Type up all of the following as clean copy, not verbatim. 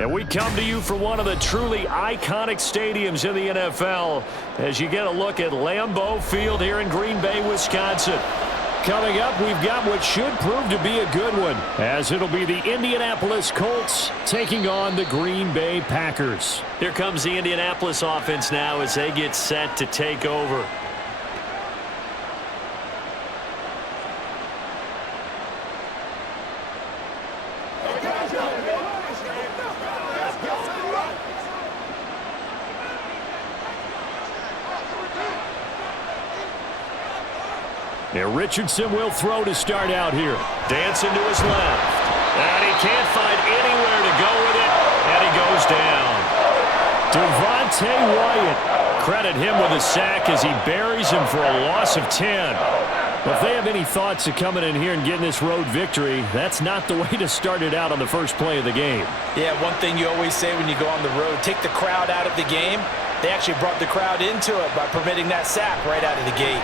And we come to you from one of the truly iconic stadiums in the NFL as you get a look at Lambeau Field here in Green Bay, Wisconsin. Coming up, we've got what should prove to be a good one, as it'll be the Indianapolis Colts taking on the Green Bay Packers. Here comes the Indianapolis offense now as they get set to take over. Now Richardson will throw to start out here. Dancing to his left. And he can't find anywhere to go with it. And he goes down. Devontae Wyatt. Credit him with a sack as he buries him for a loss of 10. If they have any thoughts of coming in here and getting this road victory, that's not the way to start it out on the first play of the game. Yeah, one thing you always say when you go on the road, take the crowd out of the game. They actually brought the crowd into it by permitting that sack right out of the gate.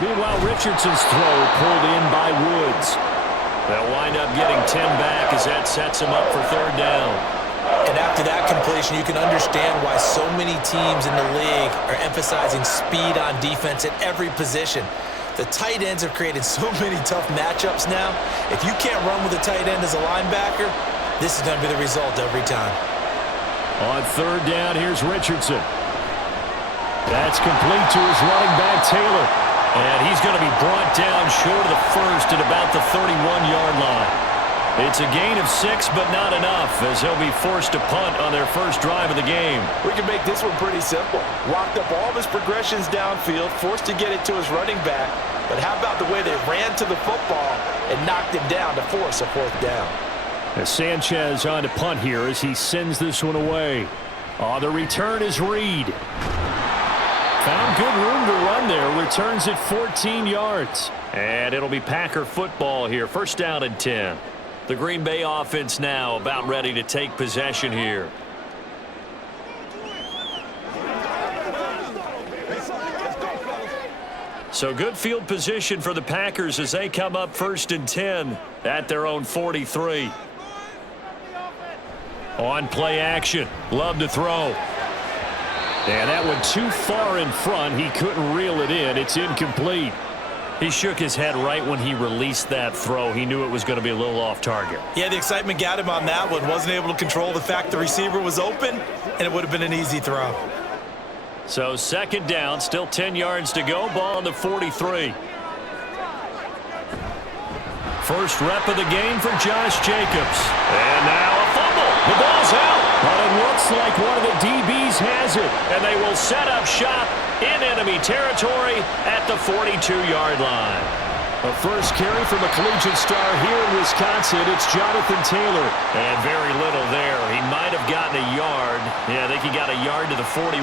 Meanwhile, Richardson's throw pulled in by Woods. They'll wind up getting 10 back as that sets him up for third down. And after that completion, you can understand why so many teams in the league are emphasizing speed on defense at every position. The tight ends have created so many tough matchups now. If you can't run with a tight end as a linebacker, this is going to be the result every time. On third down, here's Richardson. That's complete to his running back, Taylor. And he's going to be brought down short of the first at about the 31-yard line. It's a gain of 6, but not enough, as he'll be forced to punt on their first drive of the game. We can make this one pretty simple. Walked up all of his progressions downfield, forced to get it to his running back. But how about the way they ran to the football and knocked him down to force a fourth down? As Sanchez on to punt here as he sends this one away. The return is Reed. Found good room to run there. Returns at 14 yards. And it'll be Packer football here. First down and 10. The Green Bay offense now about ready to take possession here. So good field position for the Packers as they come up first and 10 at their own 43. On play action. Love to throw. And that one too far in front. He couldn't reel it in. It's incomplete. He shook his head right when he released that throw. He knew it was going to be a little off target. Yeah, the excitement got him on that one. Wasn't able to control the fact the receiver was open, and it would have been an easy throw. So second down, still 10 yards to go. Ball on the 43. First rep of the game for Josh Jacobs. And now a fumble. The ball's out. But it looks like one of the DBs has it. And they will set up shop in enemy territory at the 42-yard line. A first carry from a collegiate star here in Wisconsin. It's Jonathan Taylor. And very little there. He might have gotten a yard. Yeah, I think he got a yard to the 41.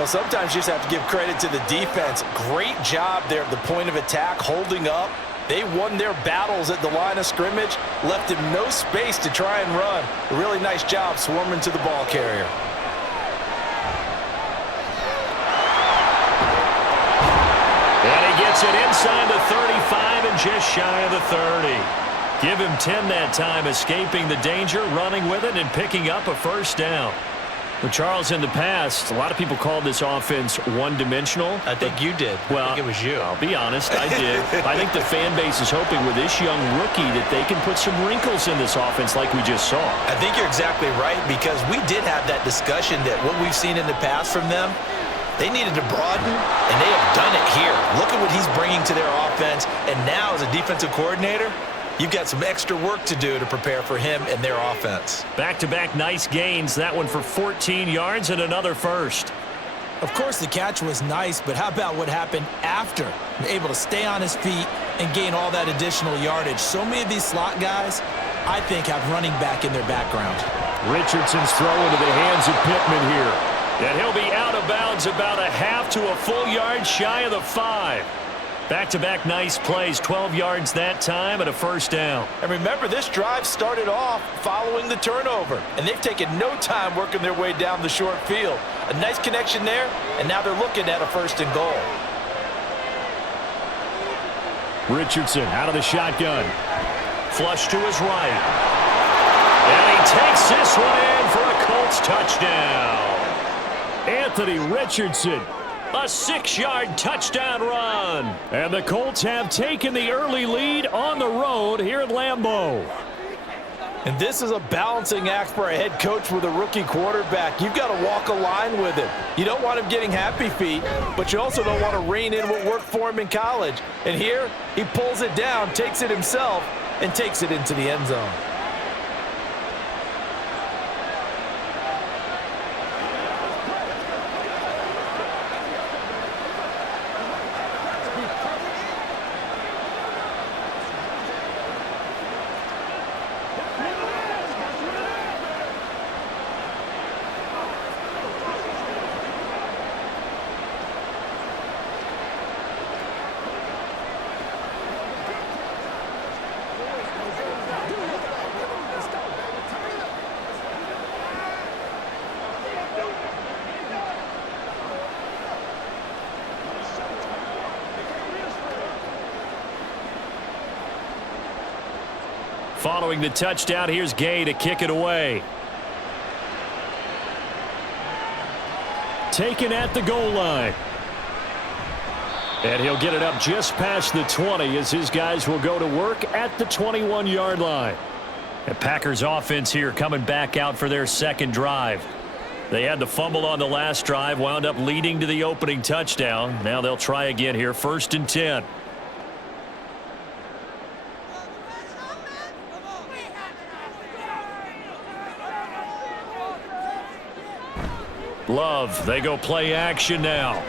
Well, sometimes you just have to give credit to the defense. Great job there at the point of attack, holding up. They won their battles at the line of scrimmage, left him no space to try and run. A really nice job swarming to the ball carrier. And he gets it inside the 35 and just shy of the 30. Give him 10 that time, escaping the danger, running with it, and picking up a first down. Well, Charles, in the past, a lot of people called this offense one-dimensional. I think you did. Well, I think it was you. I'll be honest, I did. I think the fan base is hoping with this young rookie that they can put some wrinkles in this offense like we just saw. I think you're exactly right, because we did have that discussion that what we've seen in the past from them, they needed to broaden, and they have done it here. Look at what he's bringing to their offense, and now as a defensive coordinator, you've got some extra work to do to prepare for him and their offense. Back-to-back nice gains. That one for 14 yards and another first. Of course, the catch was nice, but how about what happened after? Able to stay on his feet and gain all that additional yardage. So many of these slot guys, I think, have running back in their background. Richardson's throw into the hands of Pittman here. And he'll be out of bounds about a half to a full yard shy of the 5. Back-to-back nice plays, 12 yards that time and a first down. And remember, this drive started off following the turnover, and they've taken no time working their way down the short field. A nice connection there, and now they're looking at a first and goal. Richardson out of the shotgun. Flush to his right. And this one in for a Colts touchdown. Anthony Richardson, a 6-yard touchdown run. And the Colts have taken the early lead on the road here at Lambeau. And this is a balancing act for a head coach with a rookie quarterback. You've got to walk a line with him. You don't want him getting happy feet, but you also don't want to rein in what worked for him in college. And here, he pulls it down, takes it himself, and takes it into the end zone. Following the touchdown, here's Gay to kick it away. Taken at the goal line. And he'll get it up just past the 20 as his guys will go to work at the 21-yard line. And Packers offense here coming back out for their second drive. They had the fumble on the last drive, wound up leading to the opening touchdown. Now they'll try again here, 1st and 10. Love, they go play action now.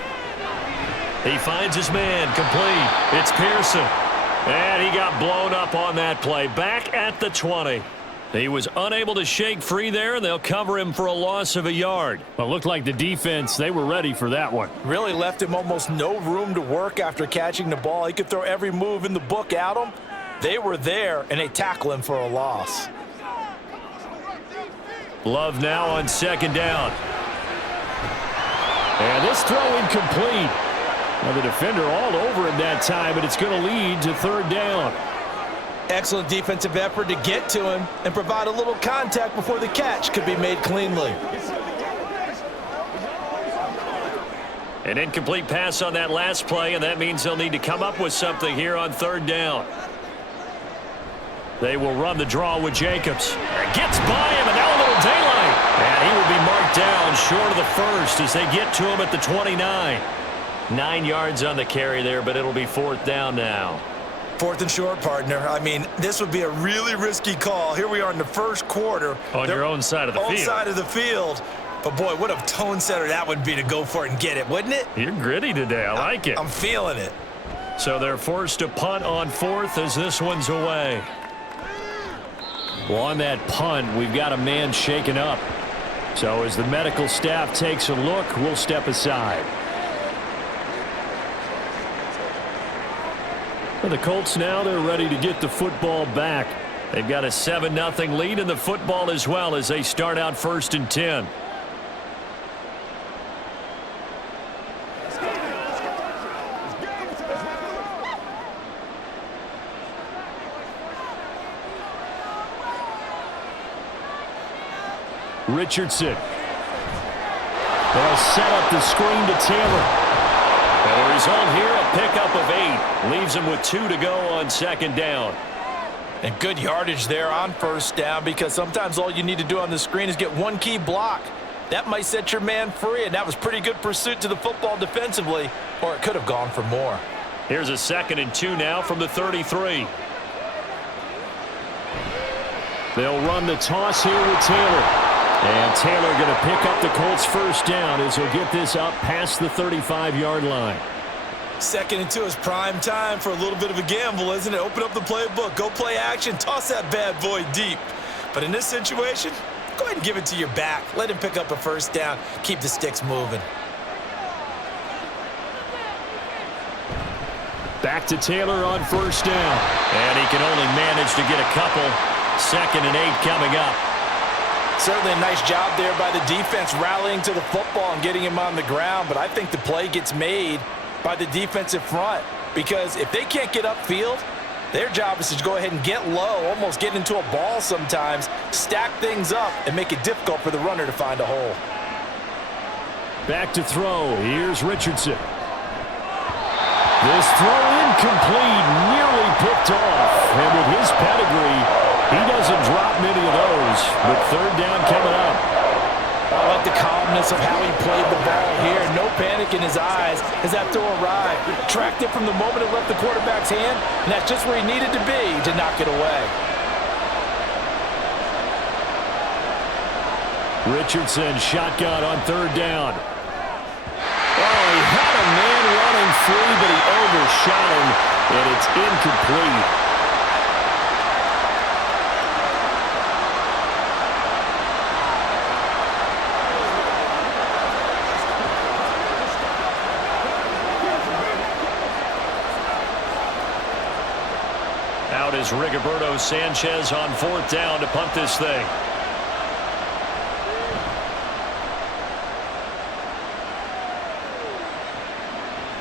He finds his man, complete. It's Pearson. And he got blown up on that play. Back at the 20. He was unable to shake free there, and they'll cover him for a loss of a yard. Well, it looked like the defense, they were ready for that one. Really left him almost no room to work after catching the ball. He could throw every move in the book at him. They were there, and they tackle him for a loss. Love now on 2nd down. And this throw incomplete. Now the defender all over him that time, but it's going to lead to 3rd down. Excellent defensive effort to get to him and provide a little contact before the catch could be made cleanly. An incomplete pass on that last play, and that means they'll need to come up with something here on 3rd down. They will run the draw with Jacobs. And gets by him, and now a little daylight. And he will be marked down short of the 1st as they get to him at the 29. 9 yards on the carry there, but it'll be 4th down now. 4th and short, partner. I mean, this would be a really risky call. Here we are in the 1st quarter. On your own side of the field. Own side of the field. But, boy, what a tone setter that would be to go for it and get it, wouldn't it? You're gritty today. I like it. I'm feeling it. So they're forced to punt on 4th as this one's away. Well, on that punt, we've got a man shaken up. So as the medical staff takes a look, we'll step aside. For the Colts now, they're ready to get the football back. They've got a 7-0 lead in the football as well as they start out 1st and 10. Richardson. They'll set up the screen to Taylor. And the result here, a pickup of 8. Leaves him with 2 to go on 2nd down. And good yardage there on 1st down because sometimes all you need to do on the screen is get one key block. That might set your man free, and that was pretty good pursuit to the football defensively, or it could have gone for more. Here's a 2nd and 2 now from the 33. They'll run the toss here with Taylor. And Taylor going to pick up the Colts' 1st down as he'll get this up past the 35-yard line. 2nd and 2 is prime time for a little bit of a gamble, isn't it? Open up the playbook, go play action, toss that bad boy deep. But in this situation, go ahead and give it to your back. Let him pick up a 1st down. Keep the sticks moving. Back to Taylor on 1st down. And he can only manage to get a couple. 2nd and 8 coming up. Certainly a nice job there by the defense rallying to the football and getting him on the ground, but I think the play gets made by the defensive front because if they can't get upfield, Their job is to go ahead and get low, almost get into a ball sometimes, stack things up, and make it difficult for the runner to find a hole. Back to throw. Here's Richardson. This throw incomplete, nearly picked off. And with his pedigree, he doesn't drop many of those. But third down coming up. I like the calmness of how he played the ball here. No panic in his eyes as that throw arrived. Tracked it from the moment it left the quarterback's hand, and that's just where he needed to be to knock it away. Richardson shotgun on third down. Oh, he had a man running free, but he overshot him, and it's incomplete. Out is Rigoberto Sanchez on fourth down to punt this thing.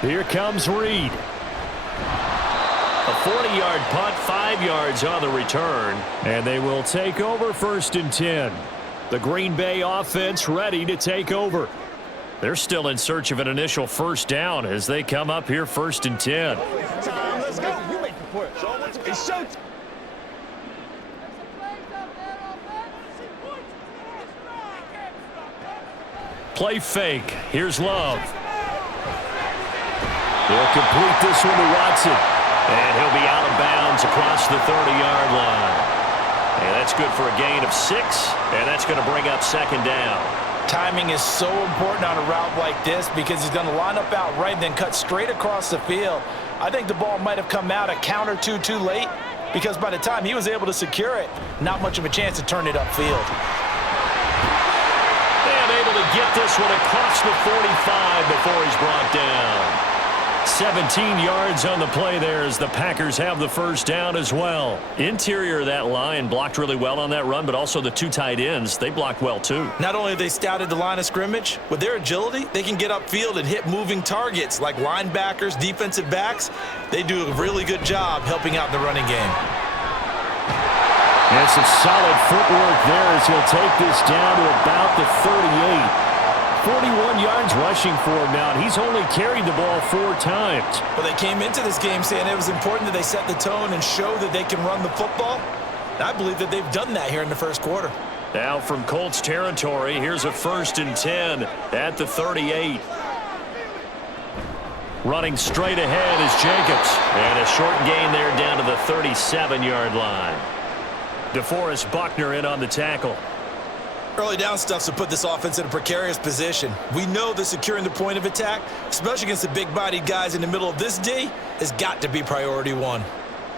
Here comes Reed. A 40-yard punt, 5 yards on the return, and they will take over first and 10. The Green Bay offense ready to take over. They're still in search of an initial first down as they come up here first and 10. Let's go. You make the push. It's showtime. Play fake. Here's Love. He'll complete this one to Watson. And he'll be out of bounds across the 30-yard line. And that's good for a gain of 6. And that's going to bring up second down. Timing is so important on a route like this because he's going to line up out right and then cut straight across the field. I think the ball might have come out a count or two too late because by the time he was able to secure it, not much of a chance to turn it upfield. And able to get this one across the 45 before he's brought down. 17 yards on the play there as the Packers have the first down as well. Interior of that line blocked really well on that run, but also the two tight ends, they blocked well too. Not only have they scouted the line of scrimmage, with their agility, they can get upfield and hit moving targets like linebackers, defensive backs. They do a really good job helping out in the running game. And some solid footwork there as he'll take this down to about the 38. 41 yards rushing for him now, and he's only carried the ball 4 times. But they came into this game saying it was important that they set the tone and show that they can run the football. And I believe that they've done that here in the first quarter. Now from Colts territory, here's a first and 10 at the 38. Running straight ahead is Jacobs. And a short gain there down to the 37-yard line. DeForest Buckner in on the tackle. Early down stuff to put this offense in a precarious position. We know that securing the point of attack, especially against the big-bodied guys in the middle of this D, has got to be priority 1.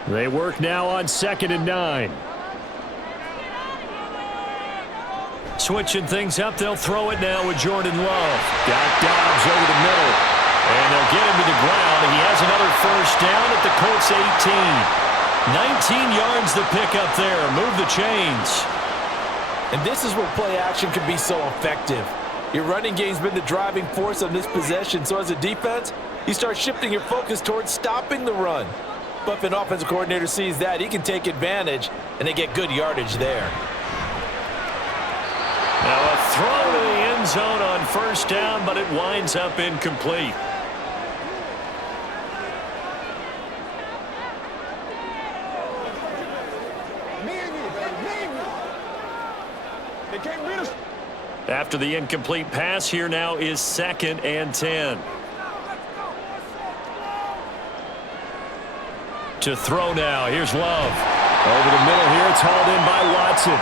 They work now on 2nd and 9. Switching things up, they'll throw it now with Jordan Love. Got Dobbs over the middle. And they'll get him to the ground, and he has another first down at the Colts 18. 19 yards to pick up there. Move the chains. And this is where play action can be so effective. Your running game's been the driving force on this possession, so as a defense, you start shifting your focus towards stopping the run. But if an offensive coordinator sees that, he can take advantage, and they get good yardage there. Now a throw to the end zone on first down, but it winds up incomplete. After the incomplete pass, here now is 2nd and 10. To throw now, here's Love. Over the middle here, it's hauled in by Watson.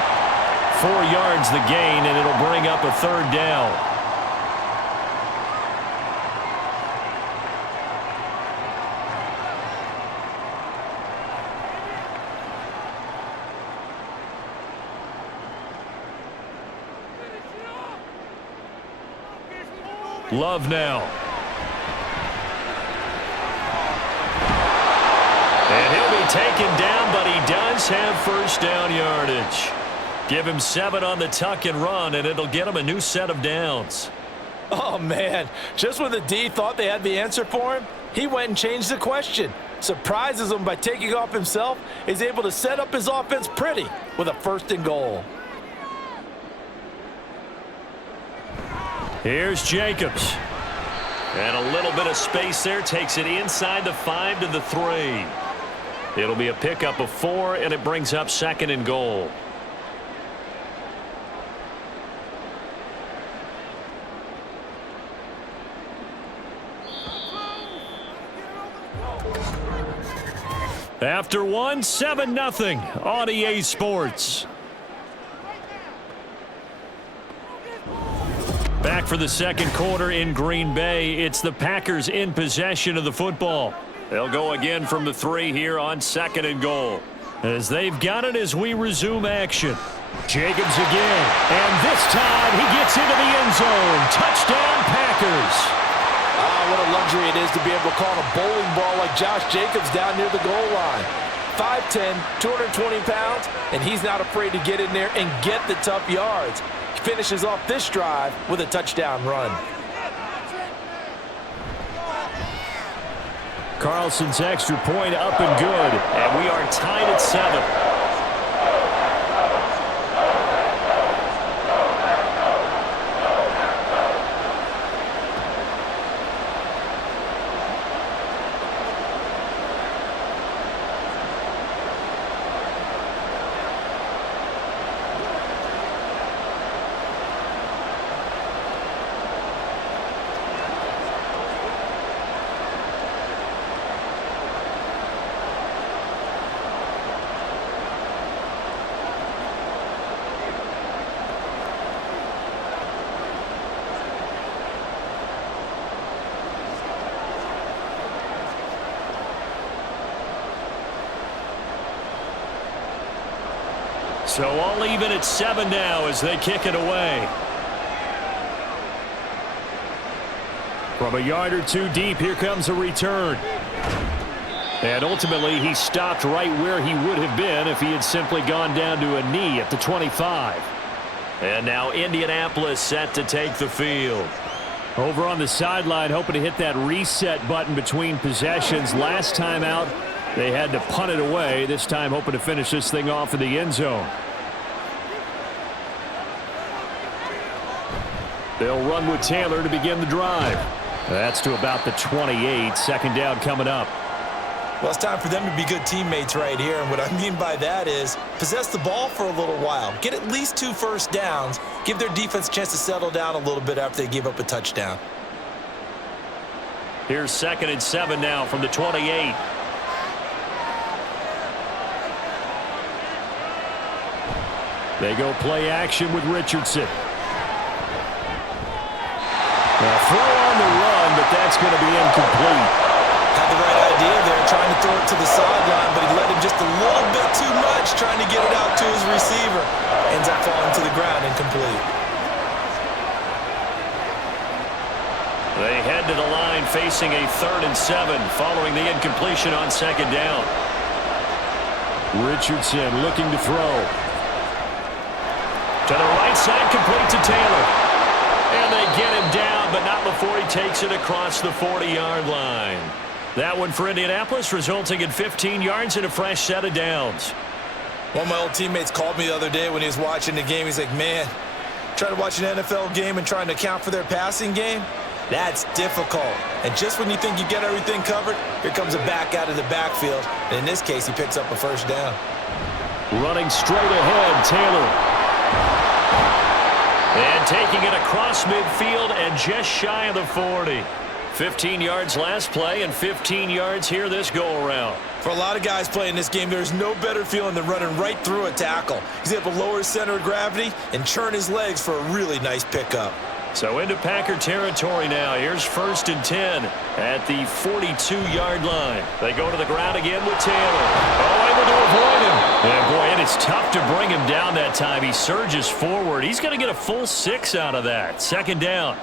4 yards the gain, and it'll bring up a third down. Love now. And he'll be taken down, but he does have first down yardage. Give him 7 on the tuck and run, and it'll get him a new set of downs. Oh, man. Just when the D thought they had the answer for him, He went and changed the question. Surprises him by taking off himself. Is able to set up his offense pretty with a 1st and goal. Here's Jacobs. And a little bit of space there. Takes it inside the 5 to the 3. It'll be a pickup of 4, and it brings up 2nd and goal. After 1, 7-0 on EA Sports. Back for the 2nd quarter in Green Bay. It's the Packers in possession of the football. They'll go again from the 3 here on 2nd and goal. As they've got it as we resume action. Jacobs again. And this time he gets into the end zone. Touchdown Packers. What a luxury it is to be able to call a bowling ball like Josh Jacobs down near the goal line. 5'10", 220 pounds, and he's not afraid to get in there and get the tough yards. He finishes off this drive with a touchdown run. Carlson's extra point up and good, and we are tied at 7. So all even at 7 now as they kick it away. From a yard or 2 deep, here comes a return. And ultimately, he stopped right where he would have been if he had simply gone down to a knee at the 25. And now Indianapolis set to take the field. Over on the sideline, hoping to hit that reset button between possessions. Last time out, they had to punt it away. This time hoping to finish this thing off in the end zone. They'll run with Taylor to begin the drive. That's to about the 28. 2nd down coming up. Well, it's time for them to be good teammates right here. And what I mean by that is possess the ball for a little while. Get at least 2 first downs. Give their defense a chance to settle down a little bit after they give up a touchdown. Here's 2nd and 7 now from the 28. They go play action with Richardson. A throw on the run, but that's going to be incomplete. Had the right idea there, trying to throw it to the sideline, but he let him just a little bit too much, trying to get it out to his receiver. Ends up falling to the ground, incomplete. They head to the line facing a 3rd and 7 following the incompletion on 2nd down. Richardson looking to throw. To the right side, complete to Taylor. And they get him down, but not before he takes it across the 40-yard line. That one for Indianapolis, resulting in 15 yards and a fresh set of downs. One of my old teammates called me the other day when he was watching the game. He's like, man, trying to watch an NFL game and trying to account for their passing game, that's difficult. And just when you think you get everything covered, here comes a back out of the backfield. And in this case, he picks up a 1st down. Running straight ahead, Taylor. And taking it across midfield and just shy of the 40. 15 yards last play and 15 yards here this go-around. For a lot of guys playing this game, there's no better feeling than running right through a tackle. He's able to lower his center of gravity and churn his legs for a really nice pickup. So into Packer territory now. Here's 1st and 10 at the 42-yard line. They go to the ground again with Taylor. Oh, able to avoid him. And boy, it is tough to bring him down that time. He surges forward. He's going to get a full 6 out of that. 2nd down.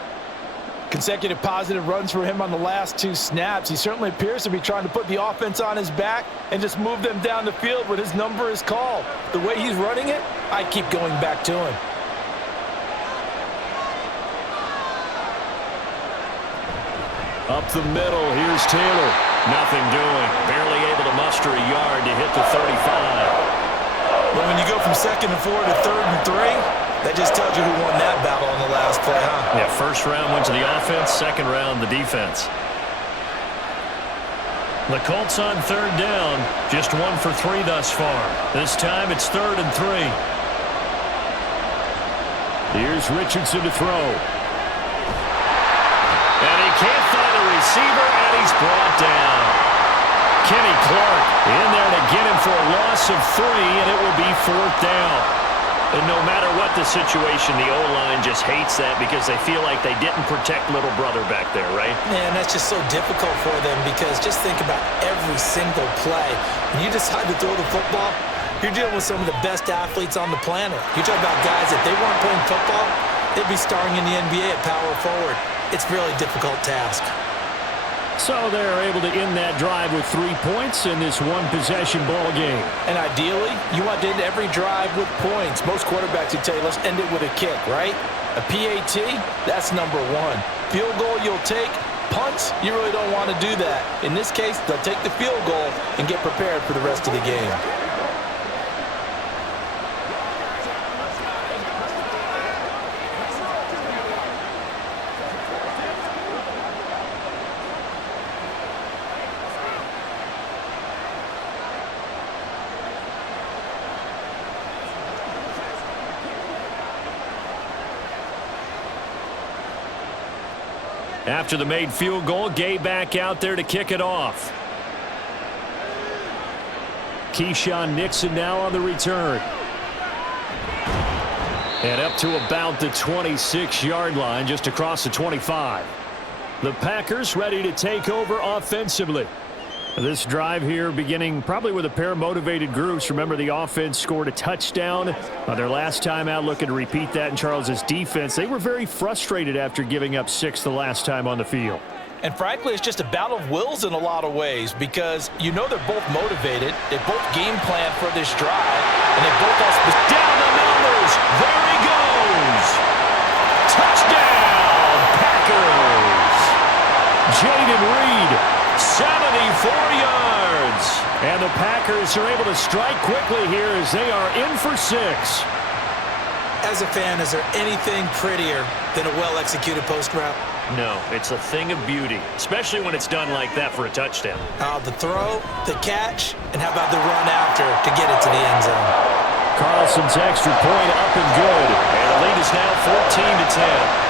Consecutive positive runs for him on the last 2 snaps. He certainly appears to be trying to put the offense on his back and just move them down the field when his number is called. The way he's running it, I keep going back to him. Up the middle, here's Taylor. Nothing doing. Barely able to muster a yard to hit the 35. Well, when you go from 2nd and 4 to 3rd and 3, that just tells you who won that battle on the last play, huh? Yeah, first round went to the offense, second round the defense. The Colts on 3rd down, just 1 for 3 thus far. This time it's 3rd and 3. Here's Richardson to throw. And he can't find a receiver, and he's brought down. Kenny Clark in there to get him for a loss of 3, and it will be 4th down. And no matter what the situation, the O-line just hates that because they feel like they didn't protect little brother back there, right? Man, that's just so difficult for them because just think about every single play. When you decide to throw the football, you're dealing with some of the best athletes on the planet. You talk about guys, if they weren't playing football, they'd be starring in the NBA at power forward. It's a really difficult task. So they're able to end that drive with 3 points in this one-possession ball game. And ideally, you want to end every drive with points. Most quarterbacks would tell you, let's end it with a kick, right? A PAT, that's number 1. Field goal you'll take. Punts, you really don't want to do that. In this case, they'll take the field goal and get prepared for the rest of the game. After the made field goal, Gay back out there to kick it off. Keyshawn Nixon now on the return. And up to about the 26-yard line, just across the 25. The Packers ready to take over offensively. This drive here beginning probably with a pair of motivated groups. Remember, the offense scored a touchdown on their last time out, looking to repeat that in Charles's defense. They were very frustrated after giving up 6 the last time on the field. And frankly, it's just a battle of wills in a lot of ways because you know they're both motivated. They both game plan for this drive, and they both have down the numbers. There he goes. Touchdown, Packers. Jaden Reed. 74 yards. And the Packers are able to strike quickly here as they are in for 6. As a fan, is there anything prettier than a well-executed post route? No, it's a thing of beauty, especially when it's done like that for a touchdown. The throw, the catch, and how about the run after to get it to the end zone? Carlson's extra point up and good. And the lead is now 14-10.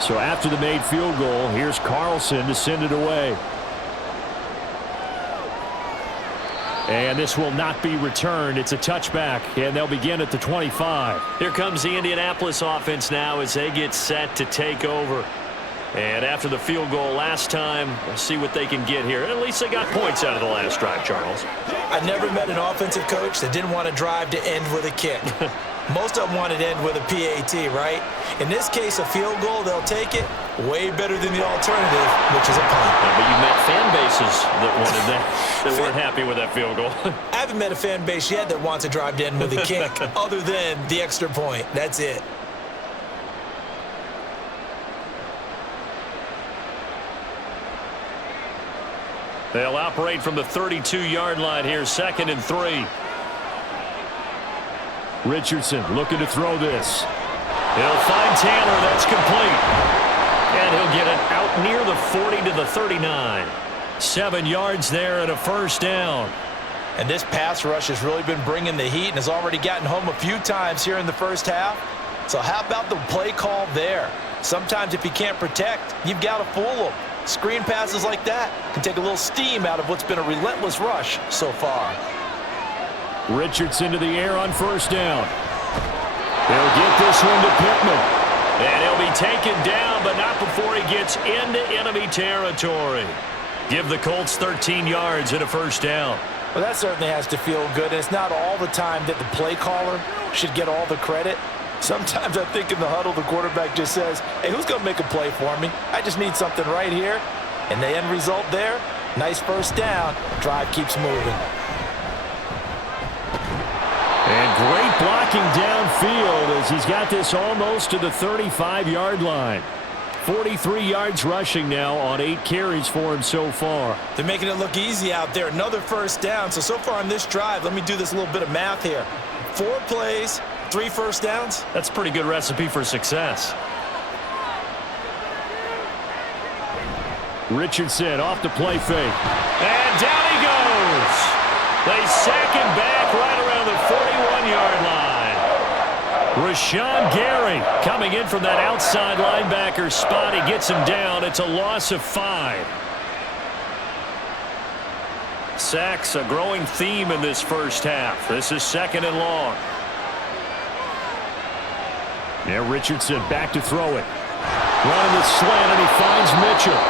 So after the made field goal, here's Carlson to send it away. And this will not be returned. It's a touchback, and they'll begin at the 25. Here comes the Indianapolis offense now as they get set to take over. And after the field goal last time, we'll see what they can get here. And at least they got points out of the last drive, Charles. I never met an offensive coach that didn't want a drive to end with a kick. Most of them wanted to end with a PAT, right? In this case, a field goal, they'll take it. Way better than the alternative, which is a punt. Yeah, but you met fan bases that wanted that, that weren't happy with that field goal. I haven't met a fan base yet that wants a drive to end with a kick, other than the extra point. That's it. They'll operate from the 32-yard line here, 2nd and 3. Richardson looking to throw this. He'll find Taylor. That's complete. And he'll get it out near the 40 to the 39. 7 yards there and a first down. And this pass rush has really been bringing the heat and has already gotten home a few times here in the first half. So how about the play call there? Sometimes if you can't protect, you've got to fool them. Screen passes like that can take a little steam out of what's been a relentless rush so far. Richardson to the air on first down. He'll get this one to Pittman. And he'll be taken down, but not before he gets into enemy territory. Give the Colts 13 yards and a first down. Well, that certainly has to feel good. And it's not all the time that the play caller should get all the credit. Sometimes I think in the huddle, the quarterback just says, hey, who's going to make a play for me? I just need something right here. And the end result there, nice first down. Drive keeps moving. And great blocking downfield as he's got this almost to the 35-yard line. 43 yards rushing now on 8 carries for him so far. They're making it look easy out there. Another first down. So far on this drive, let me do this little bit of math here. 4 plays, 3 first downs. That's a pretty good recipe for success. Richardson off the play fake. And down he goes. They sack him back right around the 41-yard line. Rashawn Gary coming in from that outside linebacker spot. He gets him down. It's a loss of 5. Sacks a growing theme in this first half. This is 2nd and long. Now Richardson back to throw it. Running the slant, and he finds Mitchell.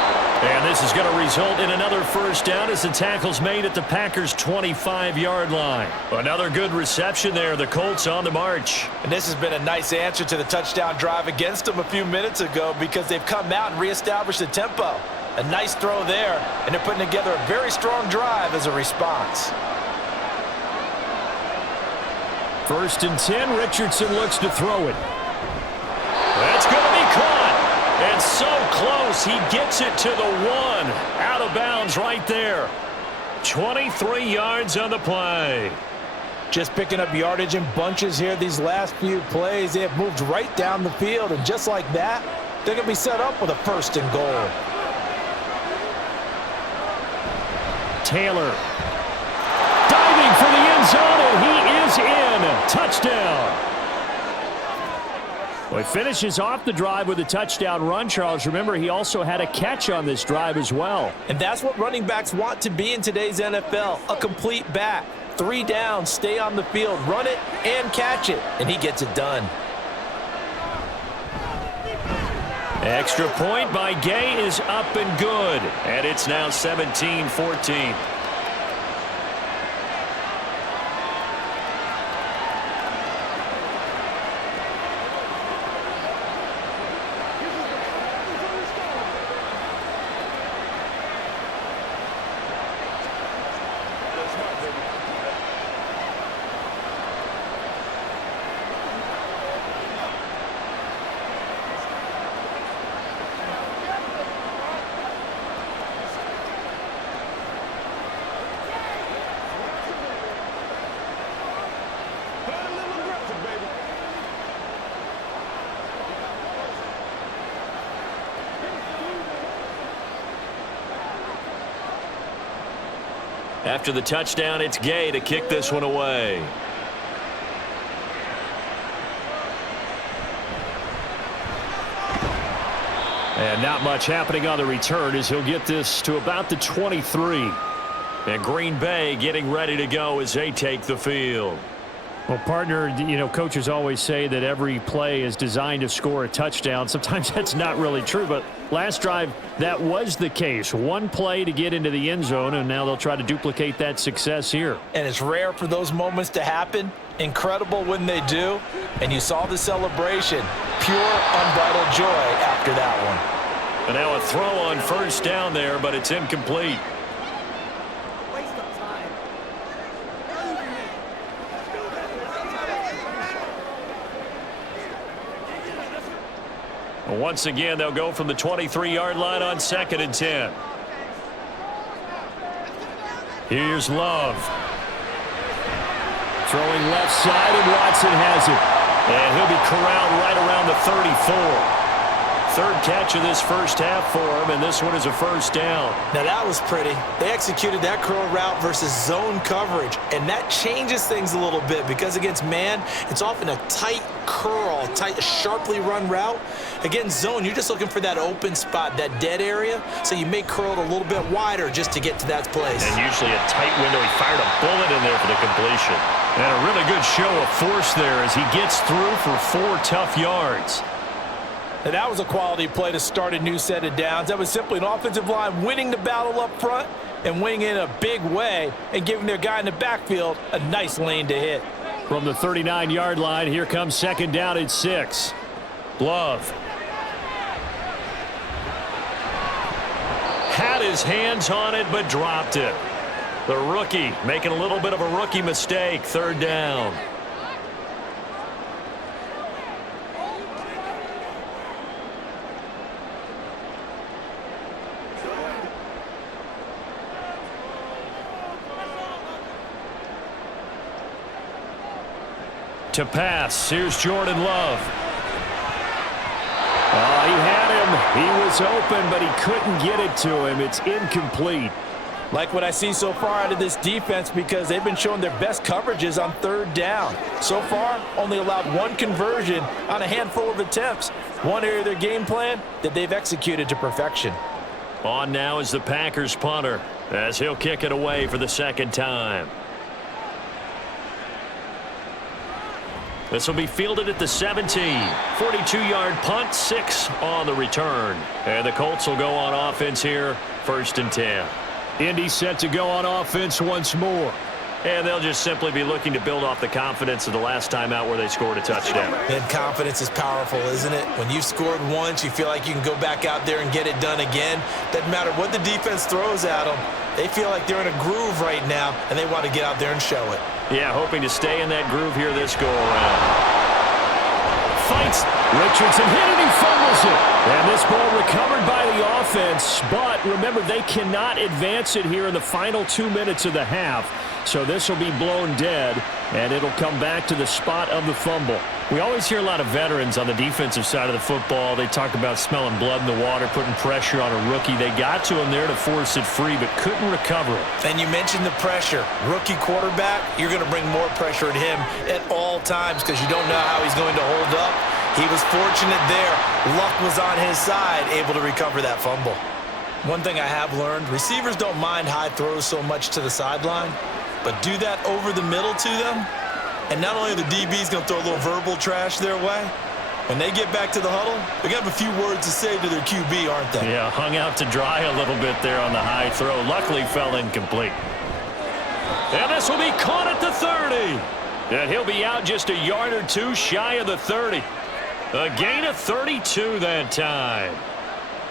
And this is going to result in another first down as the tackle's made at the Packers' 25-yard line. Another good reception there. The Colts on the march. And this has been a nice answer to the touchdown drive against them a few minutes ago because they've come out and reestablished the tempo. A nice throw there, and they're putting together a very strong drive as a response. 1st and 10. Richardson looks to throw it. That's going to be caught. And so close, he gets it to the 1. Out of bounds right there. 23 yards on the play. Just picking up yardage in bunches here these last few plays. They have moved right down the field, and just like that, they're going to be set up with a 1st and goal. Taylor diving for the end zone, and he is in. Touchdown. Well, he finishes off the drive with a touchdown run, Charles. Remember, he also had a catch on this drive as well. And that's what running backs want to be in today's NFL, a complete back. 3 downs, stay on the field, run it, and catch it. And he gets it done. Extra point by Gay is up and good. And it's now 17-14. After the touchdown, it's Gay to kick this one away. And not much happening on the return as he'll get this to about the 23. And Green Bay getting ready to go as they take the field. Well, partner, you know, coaches always say that every play is designed to score a touchdown. Sometimes that's not really true, but last drive, that was the case. 1 play to get into the end zone, and now they'll try to duplicate that success here. And it's rare for those moments to happen. Incredible when they do. And you saw the celebration. Pure, unbridled joy after that one. And now a throw on first down there, but it's incomplete. Once again, they'll go from the 23-yard line on 2nd and 10. Here's Love. Throwing left side, and Watson has it. And he'll be corralled right around the 34. Third catch of this first half for him, and this one is a first down. Now that was pretty. They executed that curl route versus zone coverage, and that changes things a little bit because against man, it's often a tight curl, tight, sharply run route. Against zone, you're just looking for that open spot, that dead area, so you may curl it a little bit wider just to get to that place. And usually a tight window. He fired a bullet in there for the completion. And a really good show of force there as he gets through for 4 tough yards. And that was a quality play to start a new set of downs. That was simply an offensive line winning the battle up front and winning in a big way and giving their guy in the backfield a nice lane to hit. From the 39-yard line, here comes second down at 6. Love. Had his hands on it, but dropped it. The rookie making a little bit of a rookie mistake. Third down. To pass, here's Jordan Love. Oh, he had him. He was open, but he couldn't get it to him. It's incomplete. Like what I see so far out of this defense because they've been showing their best coverages on third down. So far, only allowed 1 conversion on a handful of attempts. One area of their game plan that they've executed to perfection. On now is the Packers punter as he'll kick it away for the second time. This will be fielded at the 17. 42-yard punt, 6 on the return. And the Colts will go on offense here, 1st and 10. Indy set to go on offense once more. And they'll just simply be looking to build off the confidence of the last time out where they scored a touchdown. And confidence is powerful, isn't it? When you've scored once, you feel like you can go back out there and get it done again. Doesn't matter what the defense throws at them. They feel like they're in a groove right now, and they want to get out there and show it. Yeah, hoping to stay in that groove here this go-around. Fights. Richardson hit it, he fumbles it. And this ball recovered by the offense. But remember, they cannot advance it here in the final 2 minutes of the half. So this will be blown dead, and it'll come back to the spot of the fumble. We always hear a lot of veterans on the defensive side of the football. They talk about smelling blood in the water, putting pressure on a rookie. They got to him there to force it free, but couldn't recover it. And you mentioned the pressure. Rookie quarterback, you're going to bring more pressure at him at all times because you don't know how he's going to hold up. He was fortunate there. Luck was on his side, able to recover that fumble. One thing I have learned, receivers don't mind high throws so much to the sideline, but do that over the middle to them, and not only are the DBs going to throw a little verbal trash their way, when they get back to the huddle, they're going to have a few words to say to their QB, aren't they? Yeah, hung out to dry a little bit there on the high throw. Luckily fell incomplete. And this will be caught at the 30. And he'll be out just a yard or two shy of the 30. A gain of 32 that time.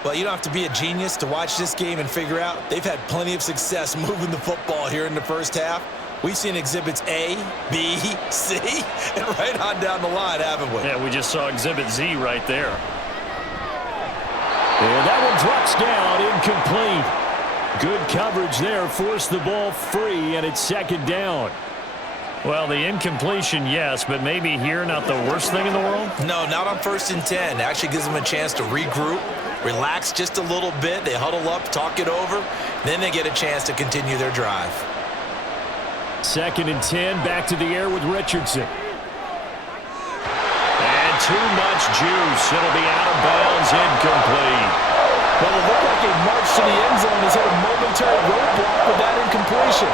Well, you don't have to be a genius to watch this game and figure out they've had plenty of success moving the football here in the first half. We've seen exhibits A, B, C, and right on down the line, haven't we? Yeah, we just saw exhibit Z right there. And that one drops down, incomplete. Good coverage there, forced the ball free, and it's second down. Well, the incompletion, yes, but maybe here not the worst thing in the world? No, not on 1st and 10. It actually gives them a chance to regroup, relax just a little bit. They huddle up, talk it over. Then they get a chance to continue their drive. 2nd and 10, back to the air with Richardson. And too much juice. It'll be out of bounds, incomplete. Well, it looked like a march to the end zone has hit a momentary roadblock with that incompletion.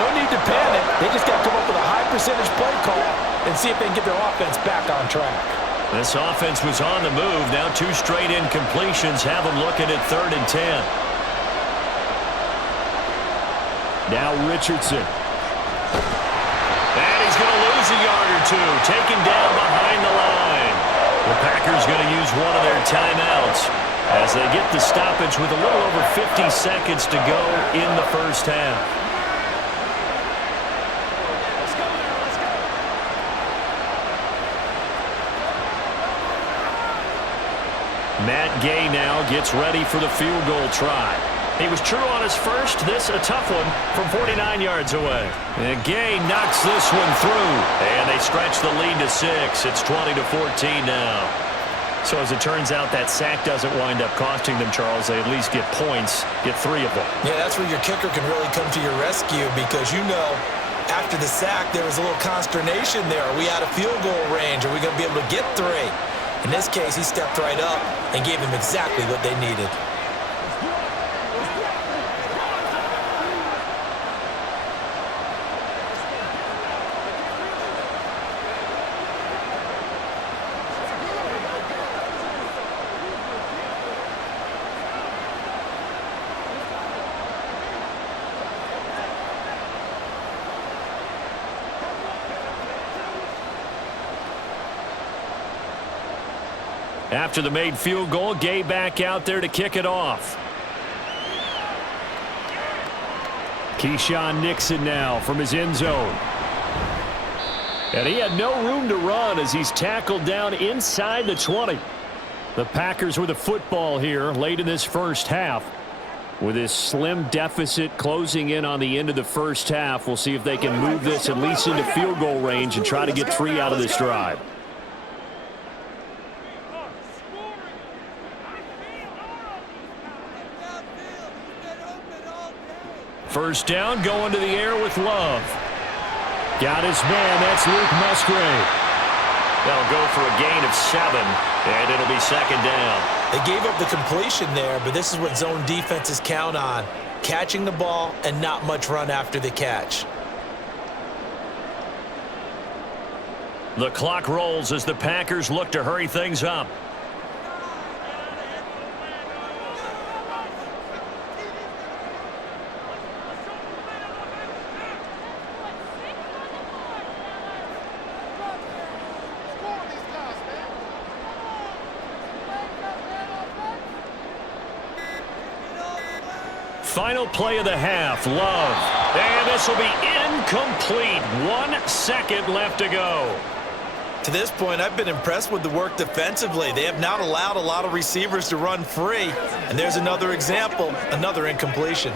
No need to panic. They just got to come up with a high percentage play call and see if they can get their offense back on track. This offense was on the move. Now 2 straight incompletions have them looking at 3rd and 10. Now Richardson. And he's going to lose a yard or two. Taken down behind the line. The Packers going to use one of their timeouts as they get the stoppage with a little over 50 seconds to go in the first half. Matt Gay now gets ready for the field goal try. He was true on his first. This a tough one from 49 yards away. And Gay knocks this one through. And they stretch the lead to 6. It's 20-14 now. So as it turns out, that sack doesn't wind up costing them, Charles. They at least get points, get 3 of them. Yeah, that's where your kicker can really come to your rescue because, after the sack, there was a little consternation there. Are we out of field goal range? Are we going to be able to get 3? In this case, he stepped right up and gave them exactly what they needed. After the made field goal, Gay back out there to kick it off. Keyshawn Nixon now from his end zone. And he had no room to run as he's tackled down inside the 20. The Packers with a football here late in this first half. With this slim deficit closing in on the end of the first half, we'll see if they can move this at least into field goal range and try to get 3 out of this drive. First down, going to the air with Love. Got his man, that's Luke Musgrave. That'll go for a gain of 7, and it'll be second down. They gave up the completion there, but this is what zone defenses count on. Catching the ball and not much run after the catch. The clock rolls as the Packers look to hurry things up. Final play of the half, Love. And this will be incomplete. 1 second left to go. To this point, I've been impressed with the work defensively. They have not allowed a lot of receivers to run free. And there's another example, another incompletion.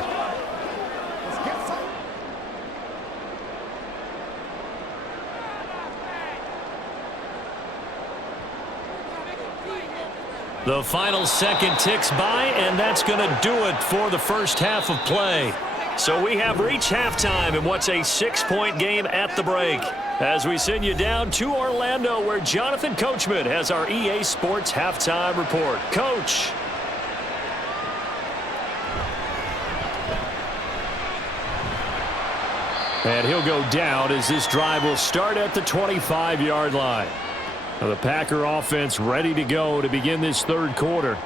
The final second ticks by, and that's going to do it for the first half of play. So we have reached halftime in what's a 6-point game at the break. As we send you down to Orlando, where Jonathan Coachman has our EA Sports Halftime Report. Coach. And he'll go down as this drive will start at the 25-yard line. Now the Packer offense ready to go to begin this third quarter.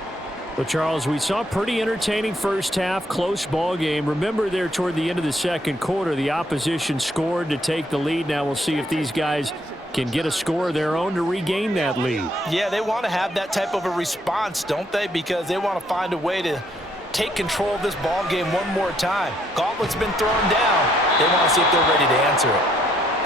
But, Charles, we saw a pretty entertaining first half, close ball game. Remember there toward the end of the second quarter, the opposition scored to take the lead. Now we'll see if these guys can get a score of their own to regain that lead. Yeah, they want to have that type of a response, don't they? Because they want to find a way to take control of this ball game one more time. Gauntlet's been thrown down. They want to see if they're ready to answer it.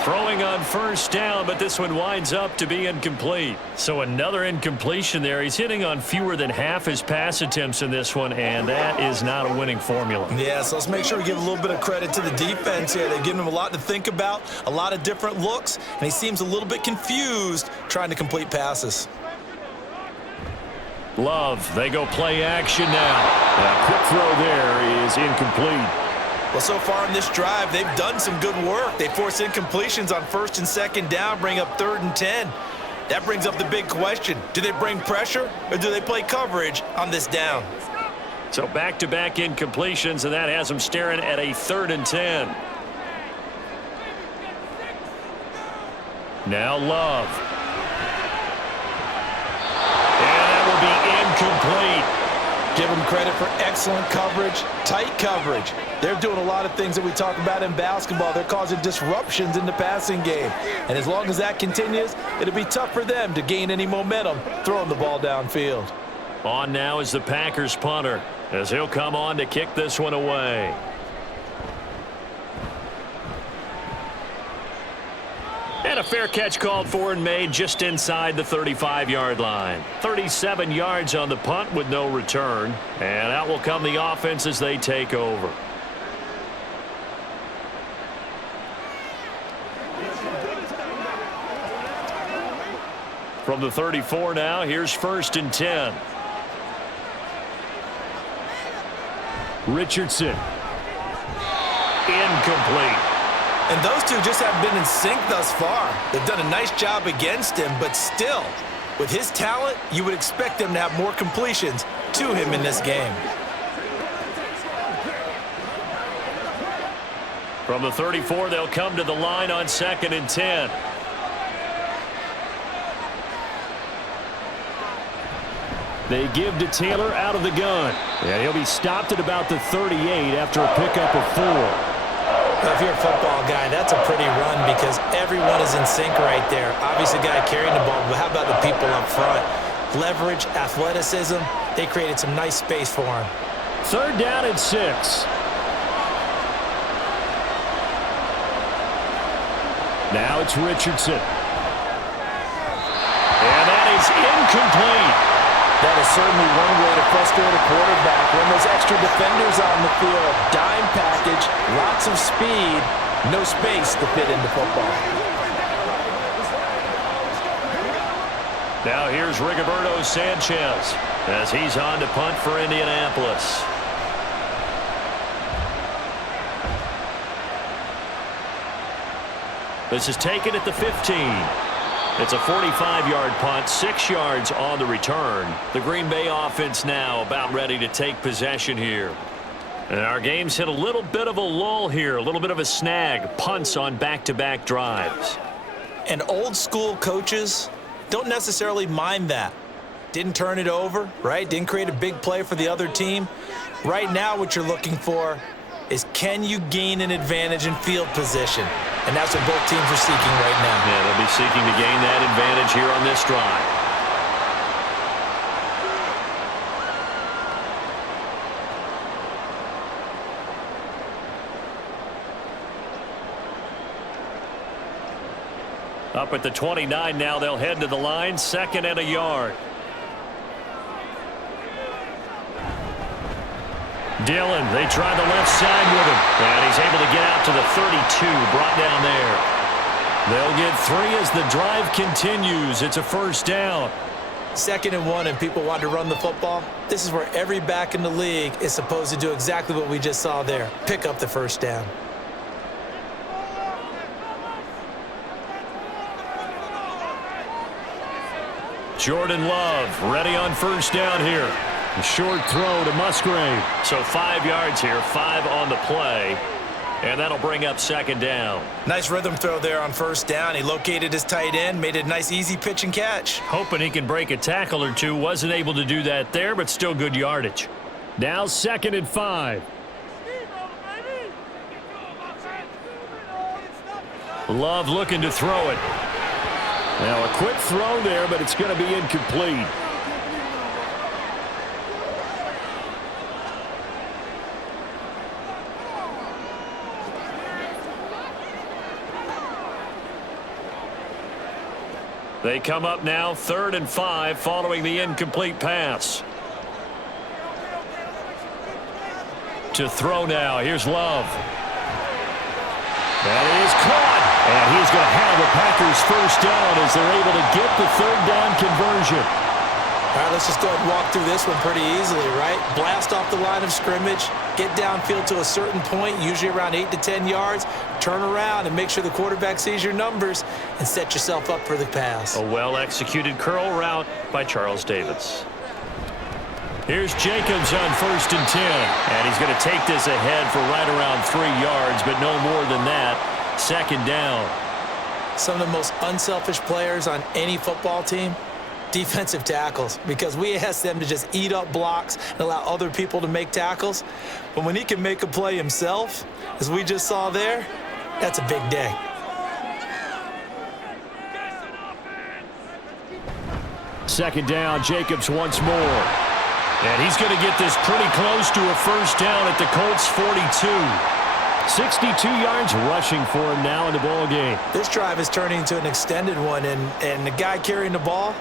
Throwing on first down, but this one winds up to be incomplete. So another incompletion there. He's hitting on fewer than half his pass attempts in this one, and that is not a winning formula. Yeah, so let's make sure we give a little bit of credit to the defense here. They've given him a lot to think about, a lot of different looks, and he seems a little bit confused trying to complete passes. Love, they go play action now. That quick throw there is incomplete. Well, so far in this drive, they've done some good work. They force incompletions on first and second down, bring up 3rd and 10. That brings up the big question. Do they bring pressure or do they play coverage on this down? So back-to-back incompletions, and that has them staring at a 3rd and 10. Now Love. And that will be incomplete. Give them credit for excellent coverage, tight coverage. They're doing a lot of things that we talk about in basketball. They're causing disruptions in the passing game. And as long as that continues, it'll be tough for them to gain any momentum throwing the ball downfield. On now is the Packers punter, as he'll come on to kick this one away. And a fair catch called for and made just inside the 35-yard line. 37 yards on the punt with no return. And out will come the offense as they take over. From the 34 now, here's 1st and 10. Richardson. Incomplete. And those two just haven't been in sync thus far. They've done a nice job against him, but still, with his talent, you would expect them to have more completions to him in this game. From the 34, they'll come to the line on 2nd and 10. They give to Taylor out of the gun. And he'll be stopped at about the 38 after a pickup of 4. Well, if you're a football guy, that's a pretty run because everyone is in sync right there. Obviously, the guy carrying the ball, but how about the people up front? Leverage, athleticism, they created some nice space for him. 3rd down and 6. Now it's Richardson. And that is incomplete. That is certainly one way to frustrate a quarterback. When those extra defenders on the field, dime package, lots of speed, no space to fit into football. Now here's Rigoberto Sanchez as he's on to punt for Indianapolis. This is taken at the 15. It's a 45-yard punt, 6 yards on the return. The Green Bay offense now about ready to take possession here. And our game's hit a little bit of a lull here, a little bit of a snag, punts on back-to-back drives. And old school coaches don't necessarily mind that. Didn't turn it over, right? Didn't create a big play for the other team. Right now what you're looking for is can you gain an advantage in field position? And that's what both teams are seeking right now. Yeah, they'll be seeking to gain that advantage here on this drive. Up at the 29 now, they'll head to the line, 2nd and a yard. Dillon, they try the left side with him. And he's able to get out to the 32, brought down there. They'll get 3 as the drive continues. It's a 1st down. 2nd and 1 and people want to run the football. This is where every back in the league is supposed to do exactly what we just saw there. Pick up the 1st down. Jordan Love ready on 1st down here. A short throw to Musgrave. So 5 yards here, 5 on the play. And that'll bring up 2nd down. Nice rhythm throw there on 1st down. He located his tight end, made it a nice easy pitch and catch. Hoping he can break a tackle or two. Wasn't able to do that there, but still good yardage. Now 2nd and 5. Love looking to throw it. Now a quick throw there, but it's going to be incomplete. They come up now 3rd and 5 following the incomplete pass. To throw now. Here's Love. That is caught. And he's going to have the Packers 1st down as they're able to get the 3rd down conversion. All right, let's just go ahead and walk through this one pretty easily, right? Blast off the line of scrimmage, get downfield to a certain point, usually around 8 to 10 yards, turn around and make sure the quarterback sees your numbers and set yourself up for the pass. A well-executed curl route by Charles Davis. Here's Jacobs on 1st and 10. And he's going to take this ahead for right around 3 yards, but no more than that. 2nd down. Some of the most unselfish players on any football team, defensive tackles, because we ask them to just eat up blocks and allow other people to make tackles. But when he can make a play himself, as we just saw there, that's a big day. Second down, Jacobs once more. And he's going to get this pretty close to a 1st down at the Colts 42. 62 yards rushing for him now in the ball game. This drive is turning into an extended one, and the guy carrying the ball,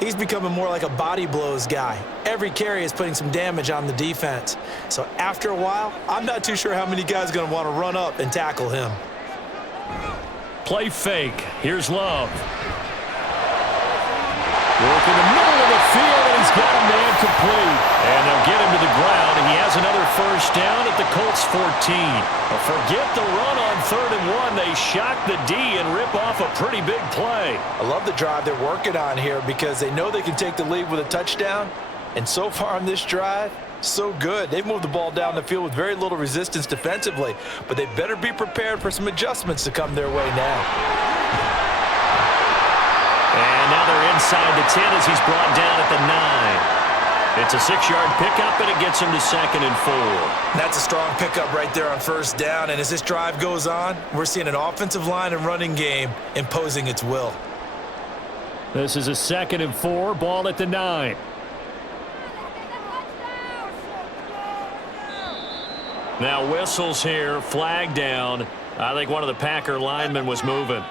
he's becoming more like a body blows guy. Every carry is putting some damage on the defense. So after a while, I'm not too sure how many guys are going to want to run up and tackle him. Play fake. Here's Love. Working the middle of the field, and he's got a man complete. And they'll get him to the ground, and he has another first down at the Colts 14. Forget the run on 3rd and 1. They shock the D and rip off a pretty big play. I love the drive they're working on here because they know they can take the lead with a touchdown. And so far on this drive, so good. They've moved the ball down the field with very little resistance defensively, but they better be prepared for some adjustments to come their way now. And now they're inside the 10 as he's brought down at the 9. It's a 6-yard pickup, and it gets him to 2nd and 4. That's a strong pickup right there on first down, and as this drive goes on, we're seeing an offensive line and running game imposing its will. This is a 2nd and 4, ball at the 9. Now whistles here, flag down. I think one of the Packer linemen was moving.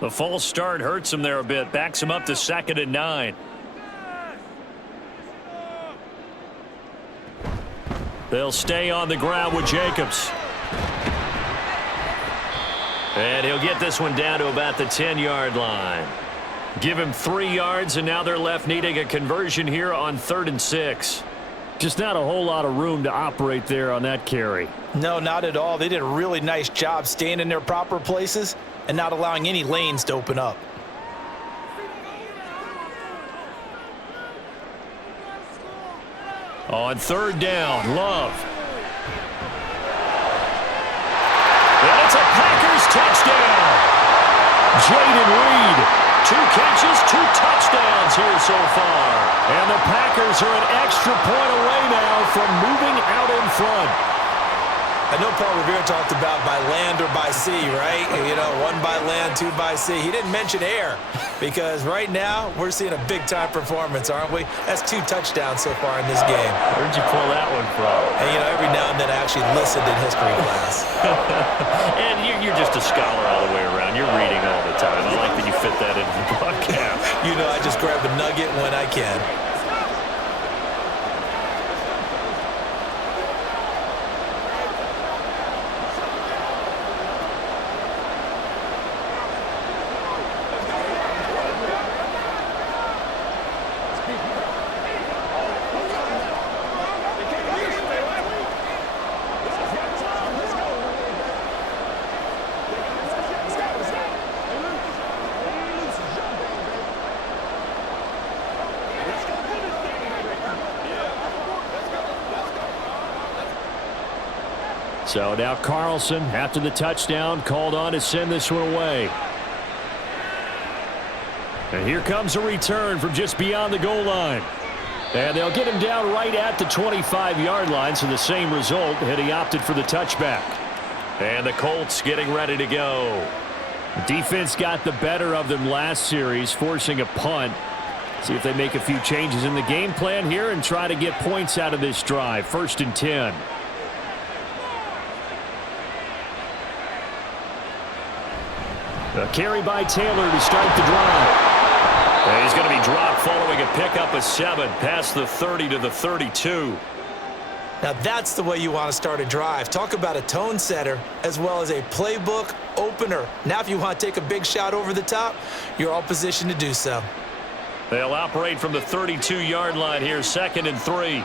The false start hurts him there a bit. Backs him up to 2nd and 9. They'll stay on the ground with Jacobs. And he'll get this one down to about the 10-yard line. Give him 3 yards, and now they're left needing a conversion here on 3rd and 6. Just not a whole lot of room to operate there on that carry. No, not at all. They did a really nice job staying in their proper places and not allowing any lanes to open up. On 3rd down, Love. And it's a Packers touchdown. Jaden Reed, 2 catches, 2 touchdowns here so far. And the Packers are an extra point away now from moving out in front. I know Paul Revere talked about by land or by sea, right? You know, 1 by land, 2 by sea. He didn't mention air because right now we're seeing a big-time performance, aren't we? That's 2 touchdowns so far in this game. Where'd you pull that one from? And, you know, every now and then I actually listened in history class. And you're just a scholar all the way around. You're reading all the time. I like that you fit that into the broadcast. You know, I just grab a nugget when I can. So now Carlson, after the touchdown, called on to send this one away. And here comes a return from just beyond the goal line. And they'll get him down right at the 25-yard line, so the same result had he opted for the touchback. And the Colts getting ready to go. Defense got the better of them last series, forcing a punt. See if they make a few changes in the game plan here and try to get points out of this drive. 1st and 10. A carry by Taylor to start the drive. And he's going to be dropped following a pickup of 7 past the 30 to the 32. Now that's the way you want to start a drive. Talk about a tone setter as well as a playbook opener. Now if you want to take a big shot over the top, you're all positioned to do so. They'll operate from the 32-yard line here, 2nd and 3.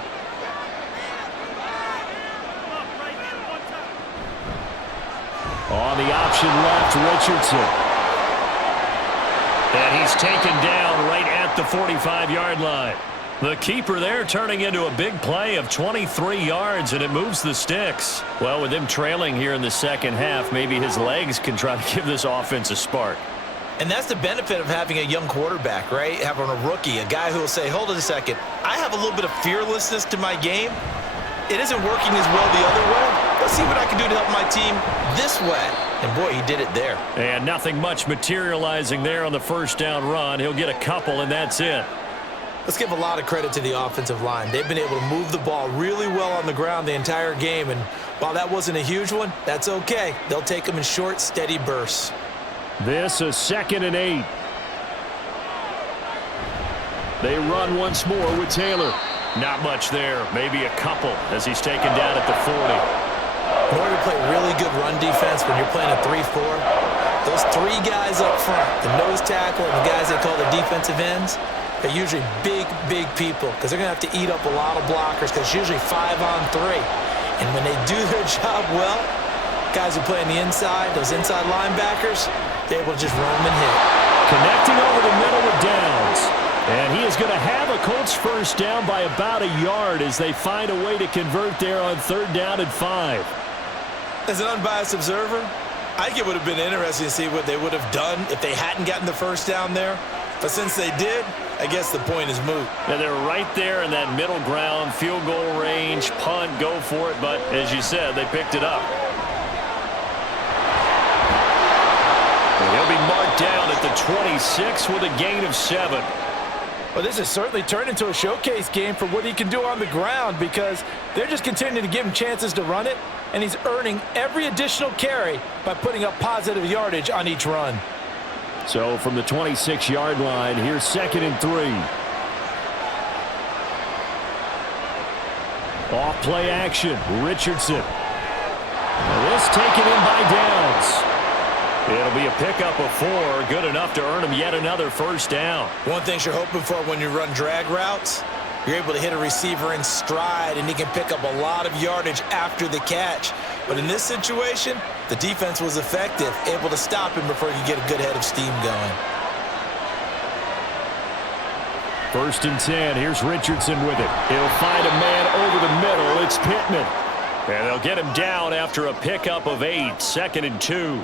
On the option left, Richardson. And he's taken down right at the 45-yard line. The keeper there turning into a big play of 23 yards, and it moves the sticks. Well, with him trailing here in the second half, maybe his legs can try to give this offense a spark. And that's the benefit of having a young quarterback, right? Having a rookie, a guy who will say, hold it a second, I have a little bit of fearlessness to my game. It isn't working as well the other way. Let's see what I can do to help my team this way. And, boy, he did it there. And nothing much materializing there on the first down run. He'll get a couple, and that's it. Let's give a lot of credit to the offensive line. They've been able to move the ball really well on the ground the entire game. And while that wasn't a huge one, that's okay. They'll take them in short, steady bursts. This is 2nd and 8. They run once more with Taylor. Not much there. Maybe a couple as he's taken down at the 40. In order to play really good run defense when you're playing a 3-4, those three guys up front, the nose tackle and the guys they call the defensive ends, they're usually big, big people because they're going to have to eat up a lot of blockers because it's usually 5-on-3. And when they do their job well, guys who play on the inside, those inside linebackers, they're able to just roam and hit. Connecting over the middle with Downs. And he is going to have a Colts first down by about a yard as they find a way to convert there on 3rd down and 5. As an unbiased observer, I think it would have been interesting to see what they would have done if they hadn't gotten the first down there. But since they did, I guess the point is moot. Yeah, they're right there in that middle ground, field goal range, punt, go for it. But as you said, they picked it up. And he'll be marked down at the 26 with a gain of 7. Well, this has certainly turned into a showcase game for what he can do on the ground because they're just continuing to give him chances to run it, and he's earning every additional carry by putting up positive yardage on each run. So from the 26-yard line, here's 2nd and 3. Off play action, Richardson. Now this taken in by Downs. It'll be a pickup of 4, good enough to earn him yet another first down. One thing you're hoping for when you run drag routes, you're able to hit a receiver in stride, and he can pick up a lot of yardage after the catch. But in this situation, the defense was effective, able to stop him before he could get a good head of steam going. 1st and 10. Here's Richardson with it. He'll find a man over the middle. It's Pittman. And they'll get him down after a pickup of 8. 2nd and 2.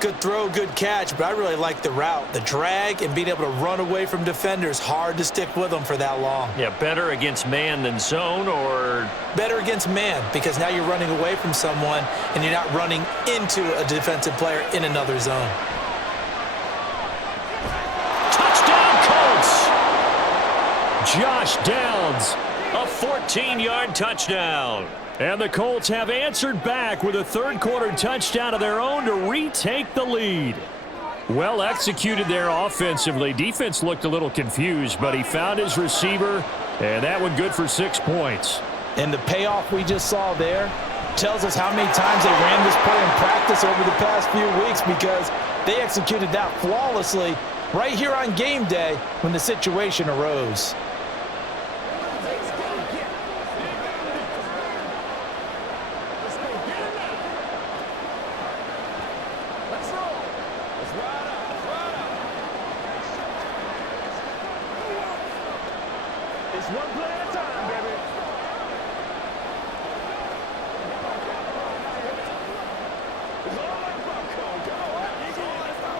Good throw, good catch, but I really like the route. The drag and being able to run away from defenders, hard to stick with them for that long. Yeah, better against man than zone, or? Better against man, because now you're running away from someone and you're not running into a defensive player in another zone. Touchdown, Colts! Josh Downs, a 14-yard touchdown. And the Colts have answered back with a 3rd-quarter touchdown of their own to retake the lead. Well executed there offensively. Defense looked a little confused, but he found his receiver, and that one good for 6 points. And the payoff we just saw there tells us how many times they ran this play in practice over the past few weeks because they executed that flawlessly right here on game day when the situation arose. It's one play at a time, baby. It's all about popcorn. Come on, let's go.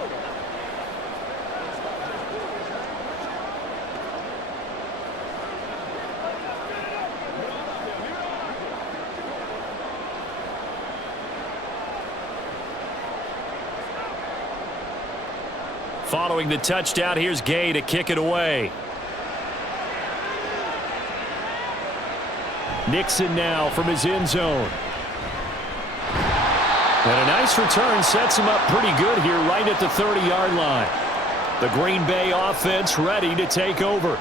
Following the touchdown, here's Gay to kick it away. Nixon now from his end zone. And a nice return sets him up pretty good here right at the 30-yard line. The Green Bay offense ready to take over.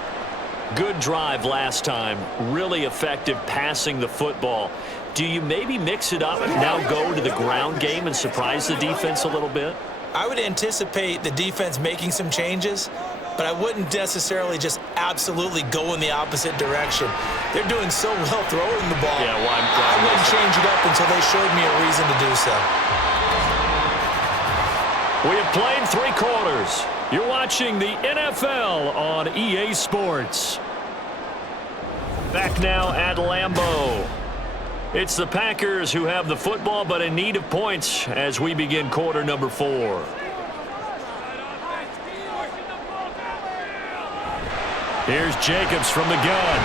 Good drive last time. Really effective passing the football. Do you maybe mix it up and now go to the ground game and surprise the defense a little bit? I would anticipate the defense making some changes, but I wouldn't necessarily just absolutely go in the opposite direction. They're doing so well throwing the ball. Yeah, well, I wouldn't change it up until they showed me a reason to do so. We have played 3 quarters. You're watching the NFL on EA Sports. Back now at Lambeau. It's the Packers who have the football, but in need of points as we begin quarter number 4. Here's Jacobs from the gun.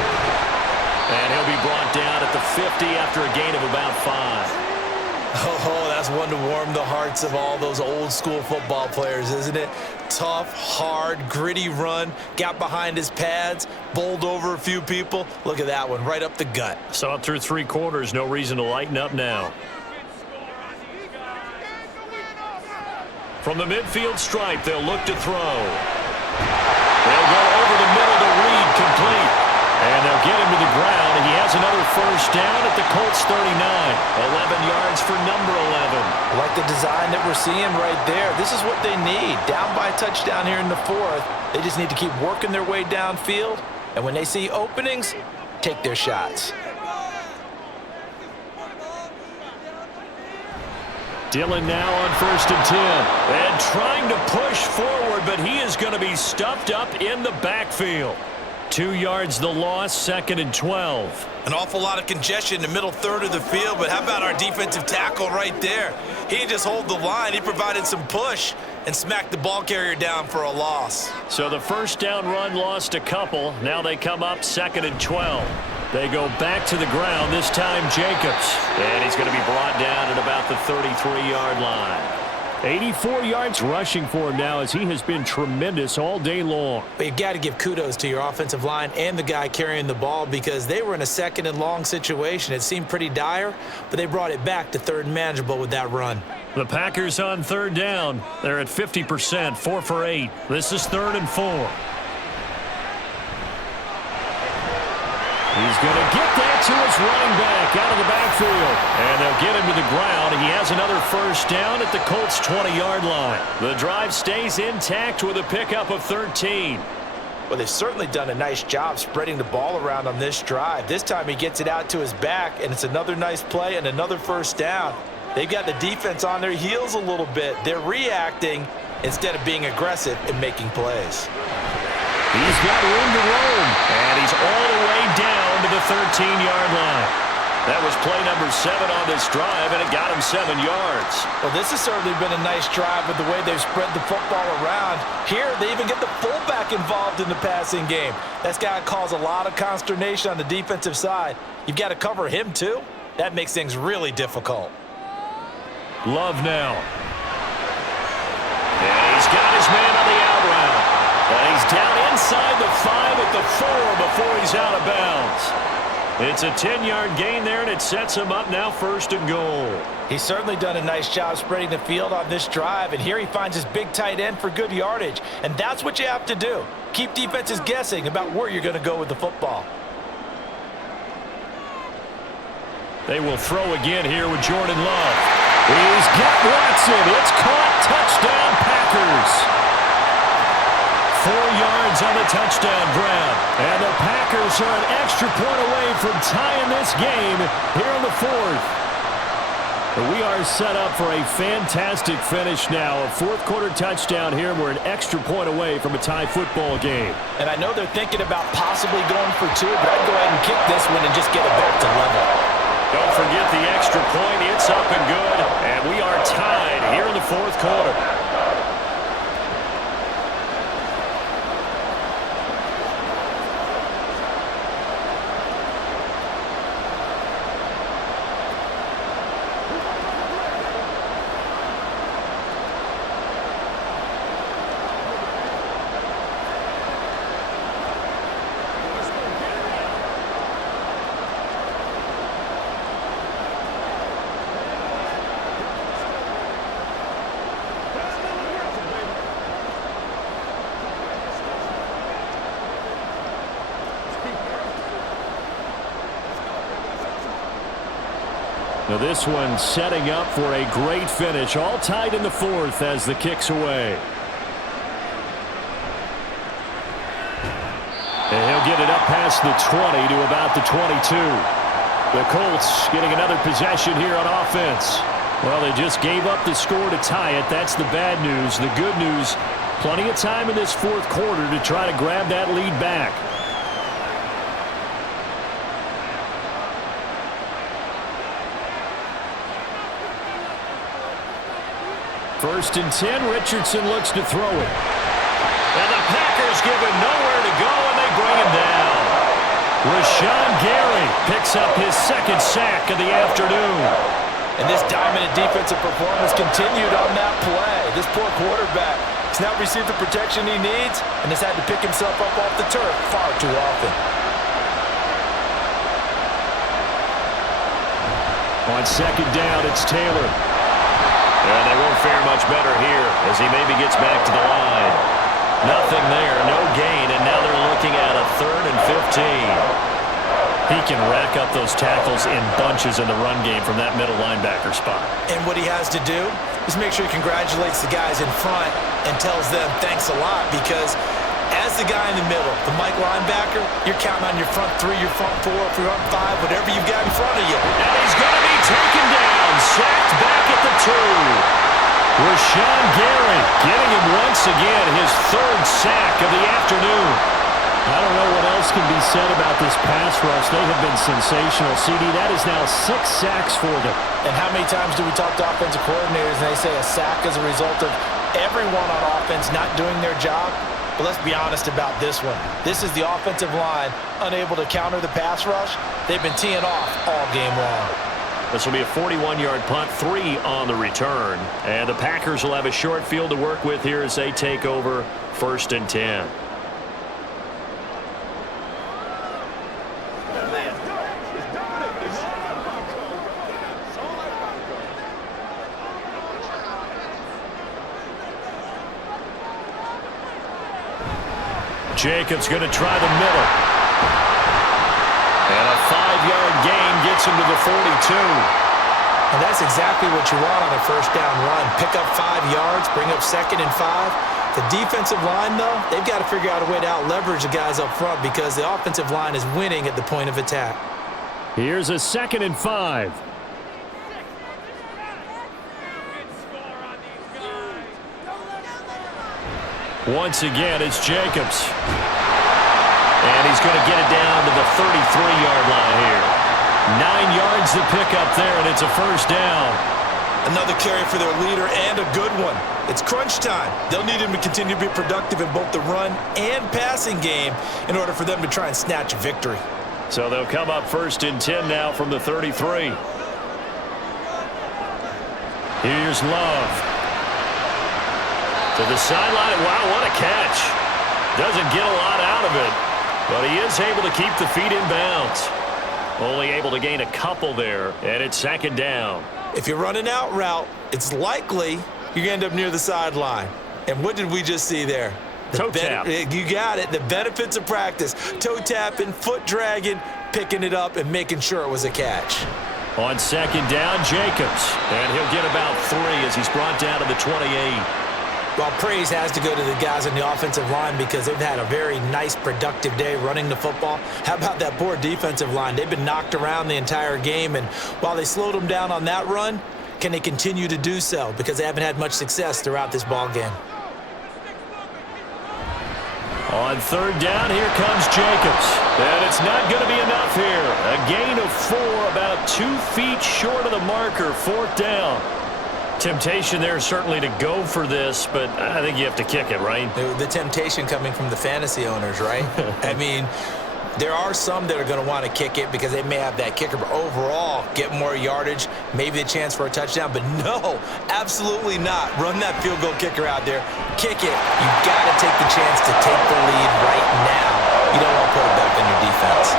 And he'll be brought down at the 50 after a gain of about 5. Oh, that's one to warm the hearts of all those old school football players, isn't it? Tough, hard, gritty run, got behind his pads, bowled over a few people. Look at that one, right up the gut. So up through 3 quarters, no reason to lighten up now. From the midfield stripe, they'll look to throw. They'll go over the middle to Reed, complete. And they'll get him to the ground, and he has another first down at the Colts 39. 11 yards for number 11. I like the design that we're seeing right there. This is what they need. Down by a touchdown here in the fourth. They just need to keep working their way downfield. And when they see openings, take their shots. Dillon now on 1st and 10. And trying to push forward, but he is going to be stuffed up in the backfield. 2 yards the loss, 2nd and 12. An awful lot of congestion in the middle third of the field, but how about our defensive tackle right there? He didn't just hold the line. He provided some push and smacked the ball carrier down for a loss. So the first down run lost a couple. Now they come up 2nd and 12. They go back to the ground, this time Jacobs. And he's going to be brought down at about the 33-yard line. 84 yards rushing for him now as he has been tremendous all day long. But you've got to give kudos to your offensive line and the guy carrying the ball because they were in a 2nd and long situation. It seemed pretty dire, but they brought it back to 3rd and manageable with that run. The Packers on 3rd down. They're at 50%, 4 for 8. This is 3rd and 4. He's going to get that to his running back out of the backfield. And they'll get him to the ground. He has another first down at the Colts' 20-yard line. The drive stays intact with a pickup of 13. Well, they've certainly done a nice job spreading the ball around on this drive. This time he gets it out to his back, and it's another nice play and another first down. They've got the defense on their heels a little bit. They're reacting instead of being aggressive and making plays. He's got room to roam, and he's all the way down to the 13-yard line. That was play number 7 on this drive, and it got him 7 yards. Well, this has certainly been a nice drive with the way they've spread the football around. Here, they even get the fullback involved in the passing game. That's got to cause a lot of consternation on the defensive side. You've got to cover him, too. That makes things really difficult. Love now. And he's got his man on the out route. And he's down inside the 5 at the 4 before he's out of bounds. It's a 10-yard gain there, and it sets him up now 1st and goal. He's certainly done a nice job spreading the field on this drive, and here he finds his big tight end for good yardage. And that's what you have to do. Keep defenses guessing about where you're going to go with the football. They will throw again here with Jordan Love. He's got Watson. It's caught. Touchdown, Packers. 4 yards on the touchdown grab. And the Packers are an extra point away from tying this game here in the 4th. But we are set up for a fantastic finish now. A 4th-quarter touchdown here. We're an extra point away from a tie football game. And I know they're thinking about possibly going for 2, but I'd go ahead and kick this one and just get it back to level. Don't forget the extra point. It's up and good. And we are tied here in the 4th quarter. Now this one setting up for a great finish. All tied in the 4th as the kick's away. And he'll get it up past the 20 to about the 22. The Colts getting another possession here on offense. Well, they just gave up the score to tie it. That's the bad news. The good news, plenty of time in this 4th quarter to try to grab that lead back. First and 10, Richardson looks to throw it. And the Packers give him nowhere to go, and they bring him down. Rashawn Gary picks up his 2nd sack of the afternoon. And this dominant defensive performance continued on that play. This poor quarterback has not received the protection he needs and has had to pick himself up off the turf far too often. On 2nd down, it's Taylor. And they won't fare much better here as he maybe gets back to the line. Nothing there, no gain, and now they're looking at a 3rd and 15. He can rack up those tackles in bunches in the run game from that middle linebacker spot. And what he has to do is make sure he congratulates the guys in front and tells them thanks a lot, because as the guy in the middle, the Mike linebacker, you're counting on your front 3, your front 4, your front 5, whatever you've got in front of you. And he's going to be taken down, sacked back at the 2. Rashawn Gary getting him once again, his 3rd sack of the afternoon. I don't know what else can be said about this pass rush. They have been sensational. CD, that is now 6 sacks for them. And how many times do we talk to offensive coordinators and they say a sack is a result of everyone on offense not doing their job? But let's be honest about this one. This is the offensive line unable to counter the pass rush. They've been teeing off all game long. This will be a 41-yard punt, 3 on the return. And the Packers will have a short field to work with here as they take over 1st and 10. Jacobs going to try the middle. And a 5-yard gain gets him to the 42. And that's exactly what you want on a 1st down run. Pick up 5 yards, bring up 2nd and 5. The defensive line, though, they've got to figure out a way to out-leverage the guys up front because the offensive line is winning at the point of attack. Here's a 2nd and 5. Once again, it's Jacobs. And he's going to get it down to the 33-yard line here. 9 yards to pick up there, and it's a 1st down. Another carry for their leader, and a good one. It's crunch time. They'll need him to continue to be productive in both the run and passing game in order for them to try and snatch a victory. So they'll come up 1st and 10 now from the 33. Here's Love. To the sideline. Wow, what a catch. Doesn't get a lot out of it, but he is able to keep the feet in bounds. Only able to gain a couple there, and it's 2nd down. If you're running out route, it's likely you're going to end up near the sideline. And what did we just see there? Toe tap. You got it. The benefits of practice. Toe tapping, foot dragging, picking it up, and making sure it was a catch. On 2nd down, Jacobs. And he'll get about 3 as he's brought down to the 28. Well, praise has to go to the guys on the offensive line because they've had a very nice, productive day running the football. How about that poor defensive line? They've been knocked around the entire game, and while they slowed them down on that run, can they continue to do so? Because they haven't had much success throughout this ball game. On 3rd down, here comes Jacobs. And it's not going to be enough here. A gain of 4, about 2 feet short of the marker, 4th down. Temptation there certainly to go for this, but I think you have to kick it, right? The temptation coming from the fantasy owners, right? I mean, there are some that are going to want to kick it because they may have that kicker, but overall get more yardage, maybe a chance for a touchdown. But no, absolutely not. Run that field goal kicker out there. Kick it. You got to take the chance to take the lead right now. You don't want to put it back on your defense.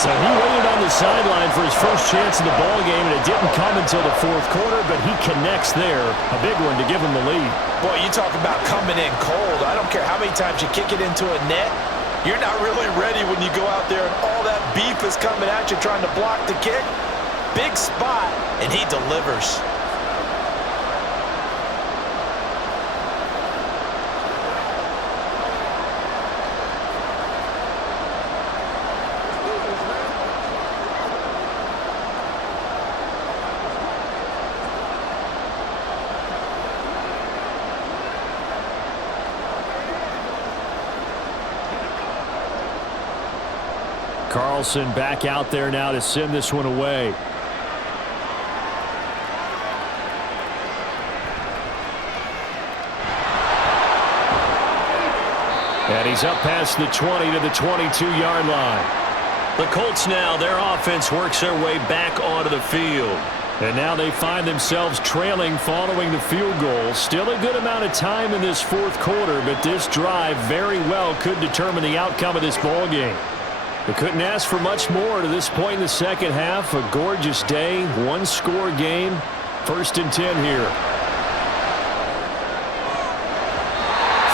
So he waited on the sideline for his first chance in the ball game, and it didn't come until the 4th quarter, but he connects there. A big one to give him the lead. Boy, you talk about coming in cold. I don't care how many times you kick it into a net. You're not really ready when you go out there and all that beef is coming at you trying to block the kick. Big spot, and he delivers. Carlson back out there now to send this one away. And he's up past the 20 to the 22-yard line. The Colts now, their offense works their way back onto the field. And now they find themselves trailing following the field goal. Still a good amount of time in this 4th quarter, but this drive very well could determine the outcome of this ball game. They couldn't ask for much more to this point in the 2nd half. A gorgeous day, 1-score game. 1st and 10 here.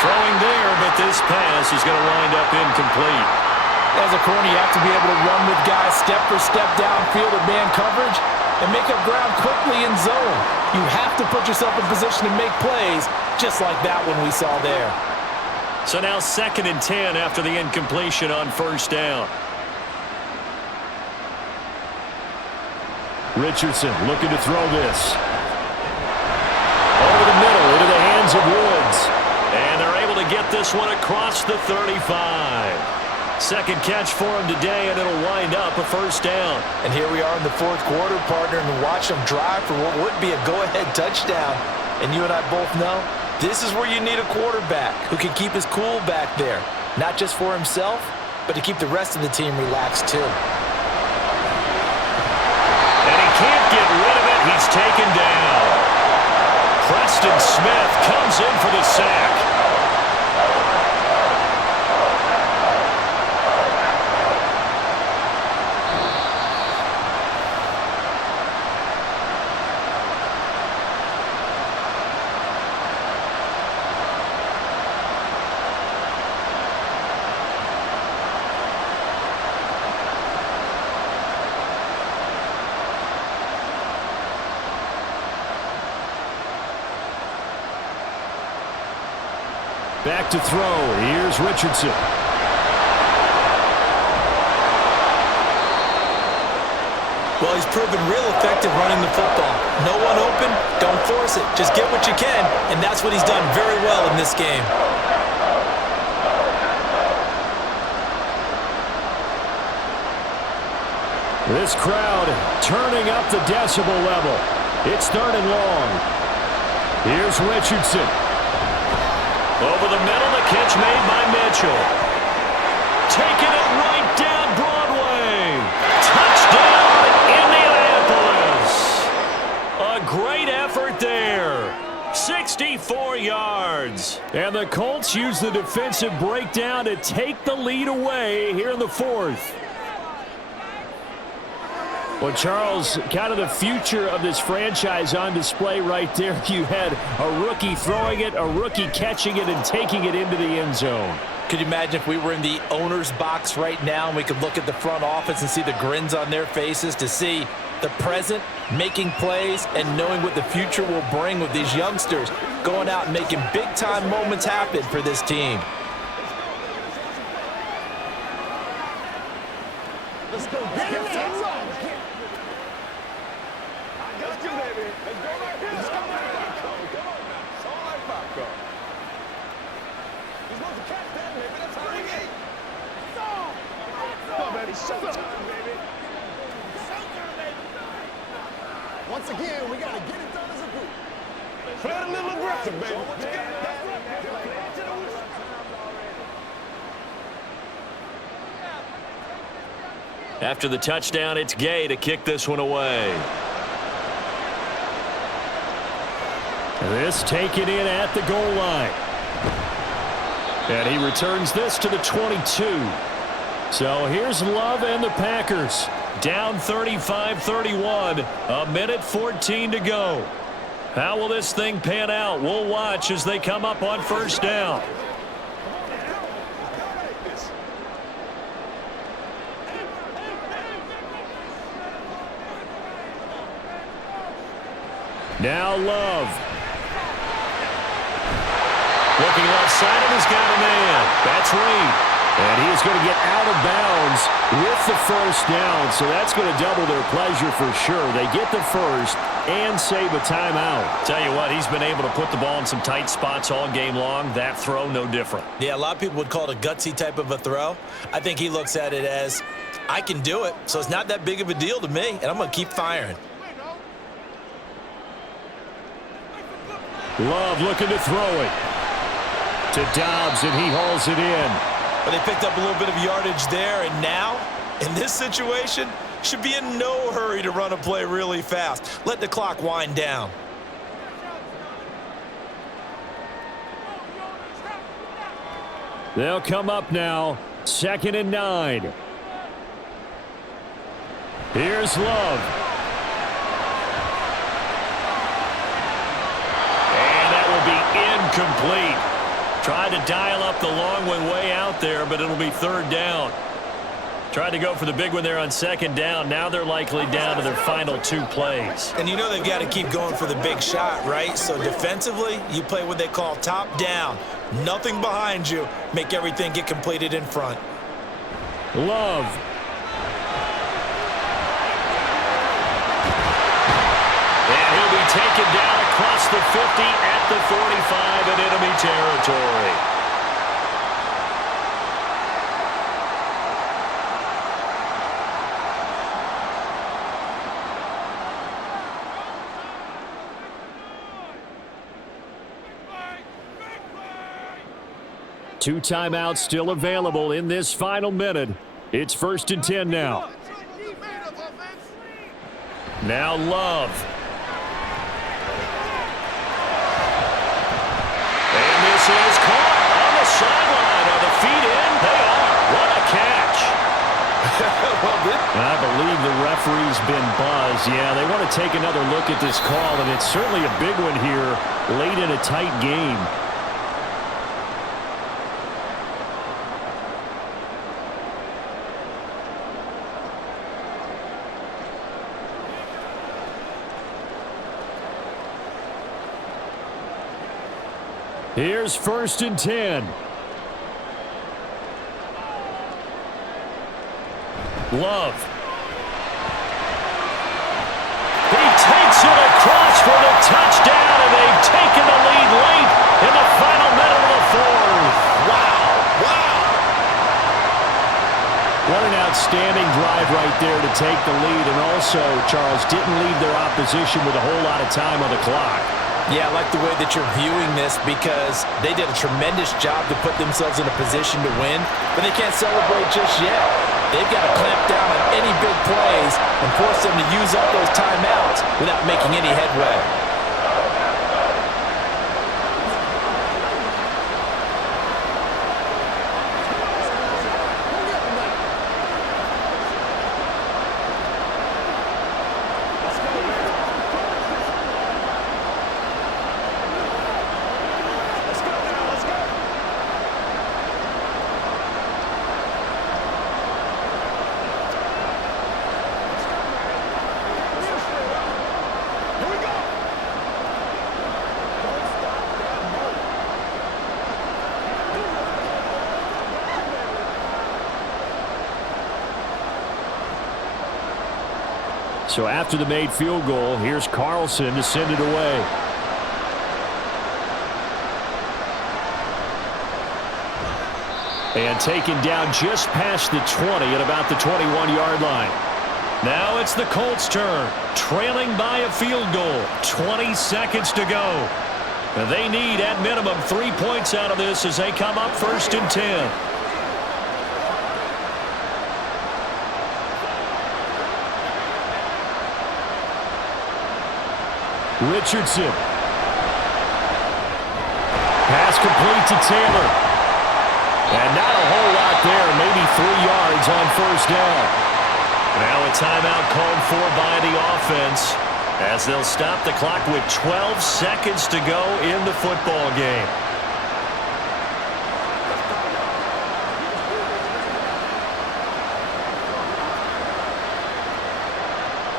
Throwing there. this pass is going to wind up incomplete. As a corner, you have to be able to run with guys step for step downfield or man coverage and make up ground quickly in zone. You have to put yourself in position to make plays, just like that one we saw there. So now 2nd and 10 after the incompletion on 1st down. Richardson looking to throw this. Over the middle into the hands of Woods. And they're able to get this one across the 35. Second catch for him today, and it'll wind up a 1st down. And here we are in the 4th quarter, partner, and watch them drive for what would be a go-ahead touchdown. And you and I both know this is where you need a quarterback who can keep his cool back there, not just for himself, but to keep the rest of the team relaxed too. And he can't get rid of it. He's taken down. Preston Smith comes in for the sack. Back to throw. Here's Richardson. Well, he's proven real effective running the football. No one open, don't force it. Just get what you can, and that's what he's done very well in this game. This crowd turning up the decibel level. It's 3rd and long. Here's Richardson. Over the middle, the catch made by Mitchell. Taking it right down Broadway. Touchdown, Indianapolis. A great effort there. 64 yards. And the Colts use the defensive breakdown to take the lead away here in the 4th. Well, Charles, kind of the future of this franchise on display right there. You had a rookie throwing it, a rookie catching it, and taking it into the end zone. Could you imagine if we were in the owner's box right now and we could look at the front office and see the grins on their faces, to see the present making plays and knowing what the future will bring with these youngsters going out and making big-time moments happen for this team. Let's go. Get it. Let's go, baby. Let's go right here. Let's go right here. Come on now. It's all like popcorn. You're supposed to catch that, baby. That's how we get. Come on, baby. Showtime, baby. Showtime, baby. Once again, we got to get it done as a group. Play it a little aggressive, baby. What you got? After the touchdown, it's Gay to kick this one away. This taken in at the goal line. And he returns this to the 22. So here's Love and the Packers. Down 35-31, a minute 14 to go. How will this thing pan out? We'll watch as they come up on 1st down. Now Love. Looking left side, and he's got a man. That's Reed. And he is going to get out of bounds with the 1st down, so that's going to double their pleasure for sure. They get the 1st and save a timeout. Tell you what, he's been able to put the ball in some tight spots all game long. That throw, no different. Yeah, a lot of people would call it a gutsy type of a throw. I think he looks at it as, I can do it, so it's not that big of a deal to me, and I'm going to keep firing. Love looking to throw it to Dobbs, and he hauls it in. But they picked up a little bit of yardage there, and now, in this situation, should be in no hurry to run a play really fast. Let the clock wind down. They'll come up now, 2nd and 9. Here's Love. And that will be incomplete. Tried to dial up the long one way out there, but it'll be third down. Tried to go for the big one there on second down. Now they're likely down to their final 2 plays. And you know they've got to keep going for the big shot, right? So defensively, you play what they call top down. Nothing behind you. Make everything get completed in front. Love. And he'll be taken down across the 50 at the 45 in enemy territory. Two timeouts still available in this final minute. It's 1st and 10 now. Now Love. And this is caught on the sideline. Are the feet in? They are. What a catch. I believe the referee's been buzzed. Yeah, they want to take another look at this call, and it's certainly a big one here late in a tight game. Here's 1st and 10. Love. He takes it across for the touchdown, and they've taken the lead late in the final minute of the 4th. Wow. What an outstanding drive right there to take the lead, and also, Charles, didn't leave their opposition with a whole lot of time on the clock. Yeah, I like the way that you're viewing this because they did a tremendous job to put themselves in a position to win, but they can't celebrate just yet. They've got to clamp down on any big plays and force them to use up those timeouts without making any headway. So after the made field goal, here's Carlson to send it away. And taken down just past the 20 at about the 21-yard line. Now it's the Colts' turn, trailing by a field goal. 20 seconds to go. They need, at minimum, 3 points out of this as they come up 1st and 10. Richardson. Pass complete to Taylor. And not a whole lot there, maybe 3 yards on 1st down. Now a timeout called for by the offense as they'll stop the clock with 12 seconds to go in the football game.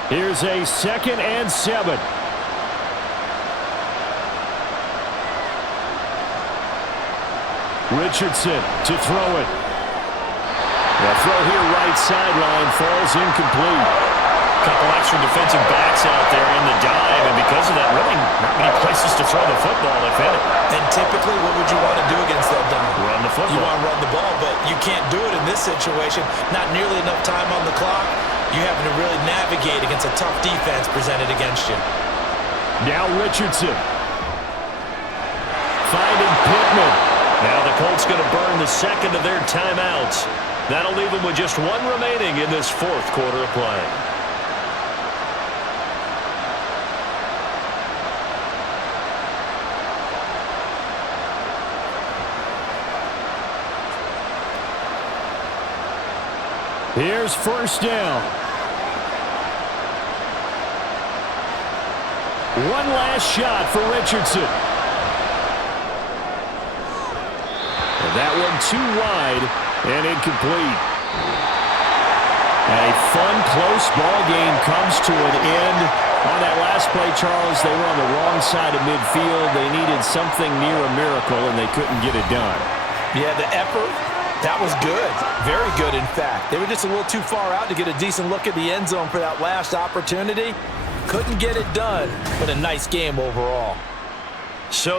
Here's a 2nd and 7. Richardson to throw it. The throw here right sideline falls incomplete. A couple extra defensive backs out there in the dive, and because of that, really not many places to throw the football, if any. And typically, what would you want to do against that dive? Run the football. You want to run the ball, but you can't do it in this situation. Not nearly enough time on the clock. You having to really navigate against a tough defense presented against you. Now Richardson. Finding Pittman. Now the Colts going to burn the second of their timeouts. That'll leave them with just 1 remaining in this 4th quarter of play. Here's 1st down. One last shot for Richardson. That one too wide and incomplete. A fun, close ball game comes to an end. On that last play, Charles, they were on the wrong side of midfield. They needed something near a miracle, and they couldn't get it done. Yeah, the effort, that was good. Very good, in fact. They were just a little too far out to get a decent look at the end zone for that last opportunity. Couldn't get it done, but a nice game overall. So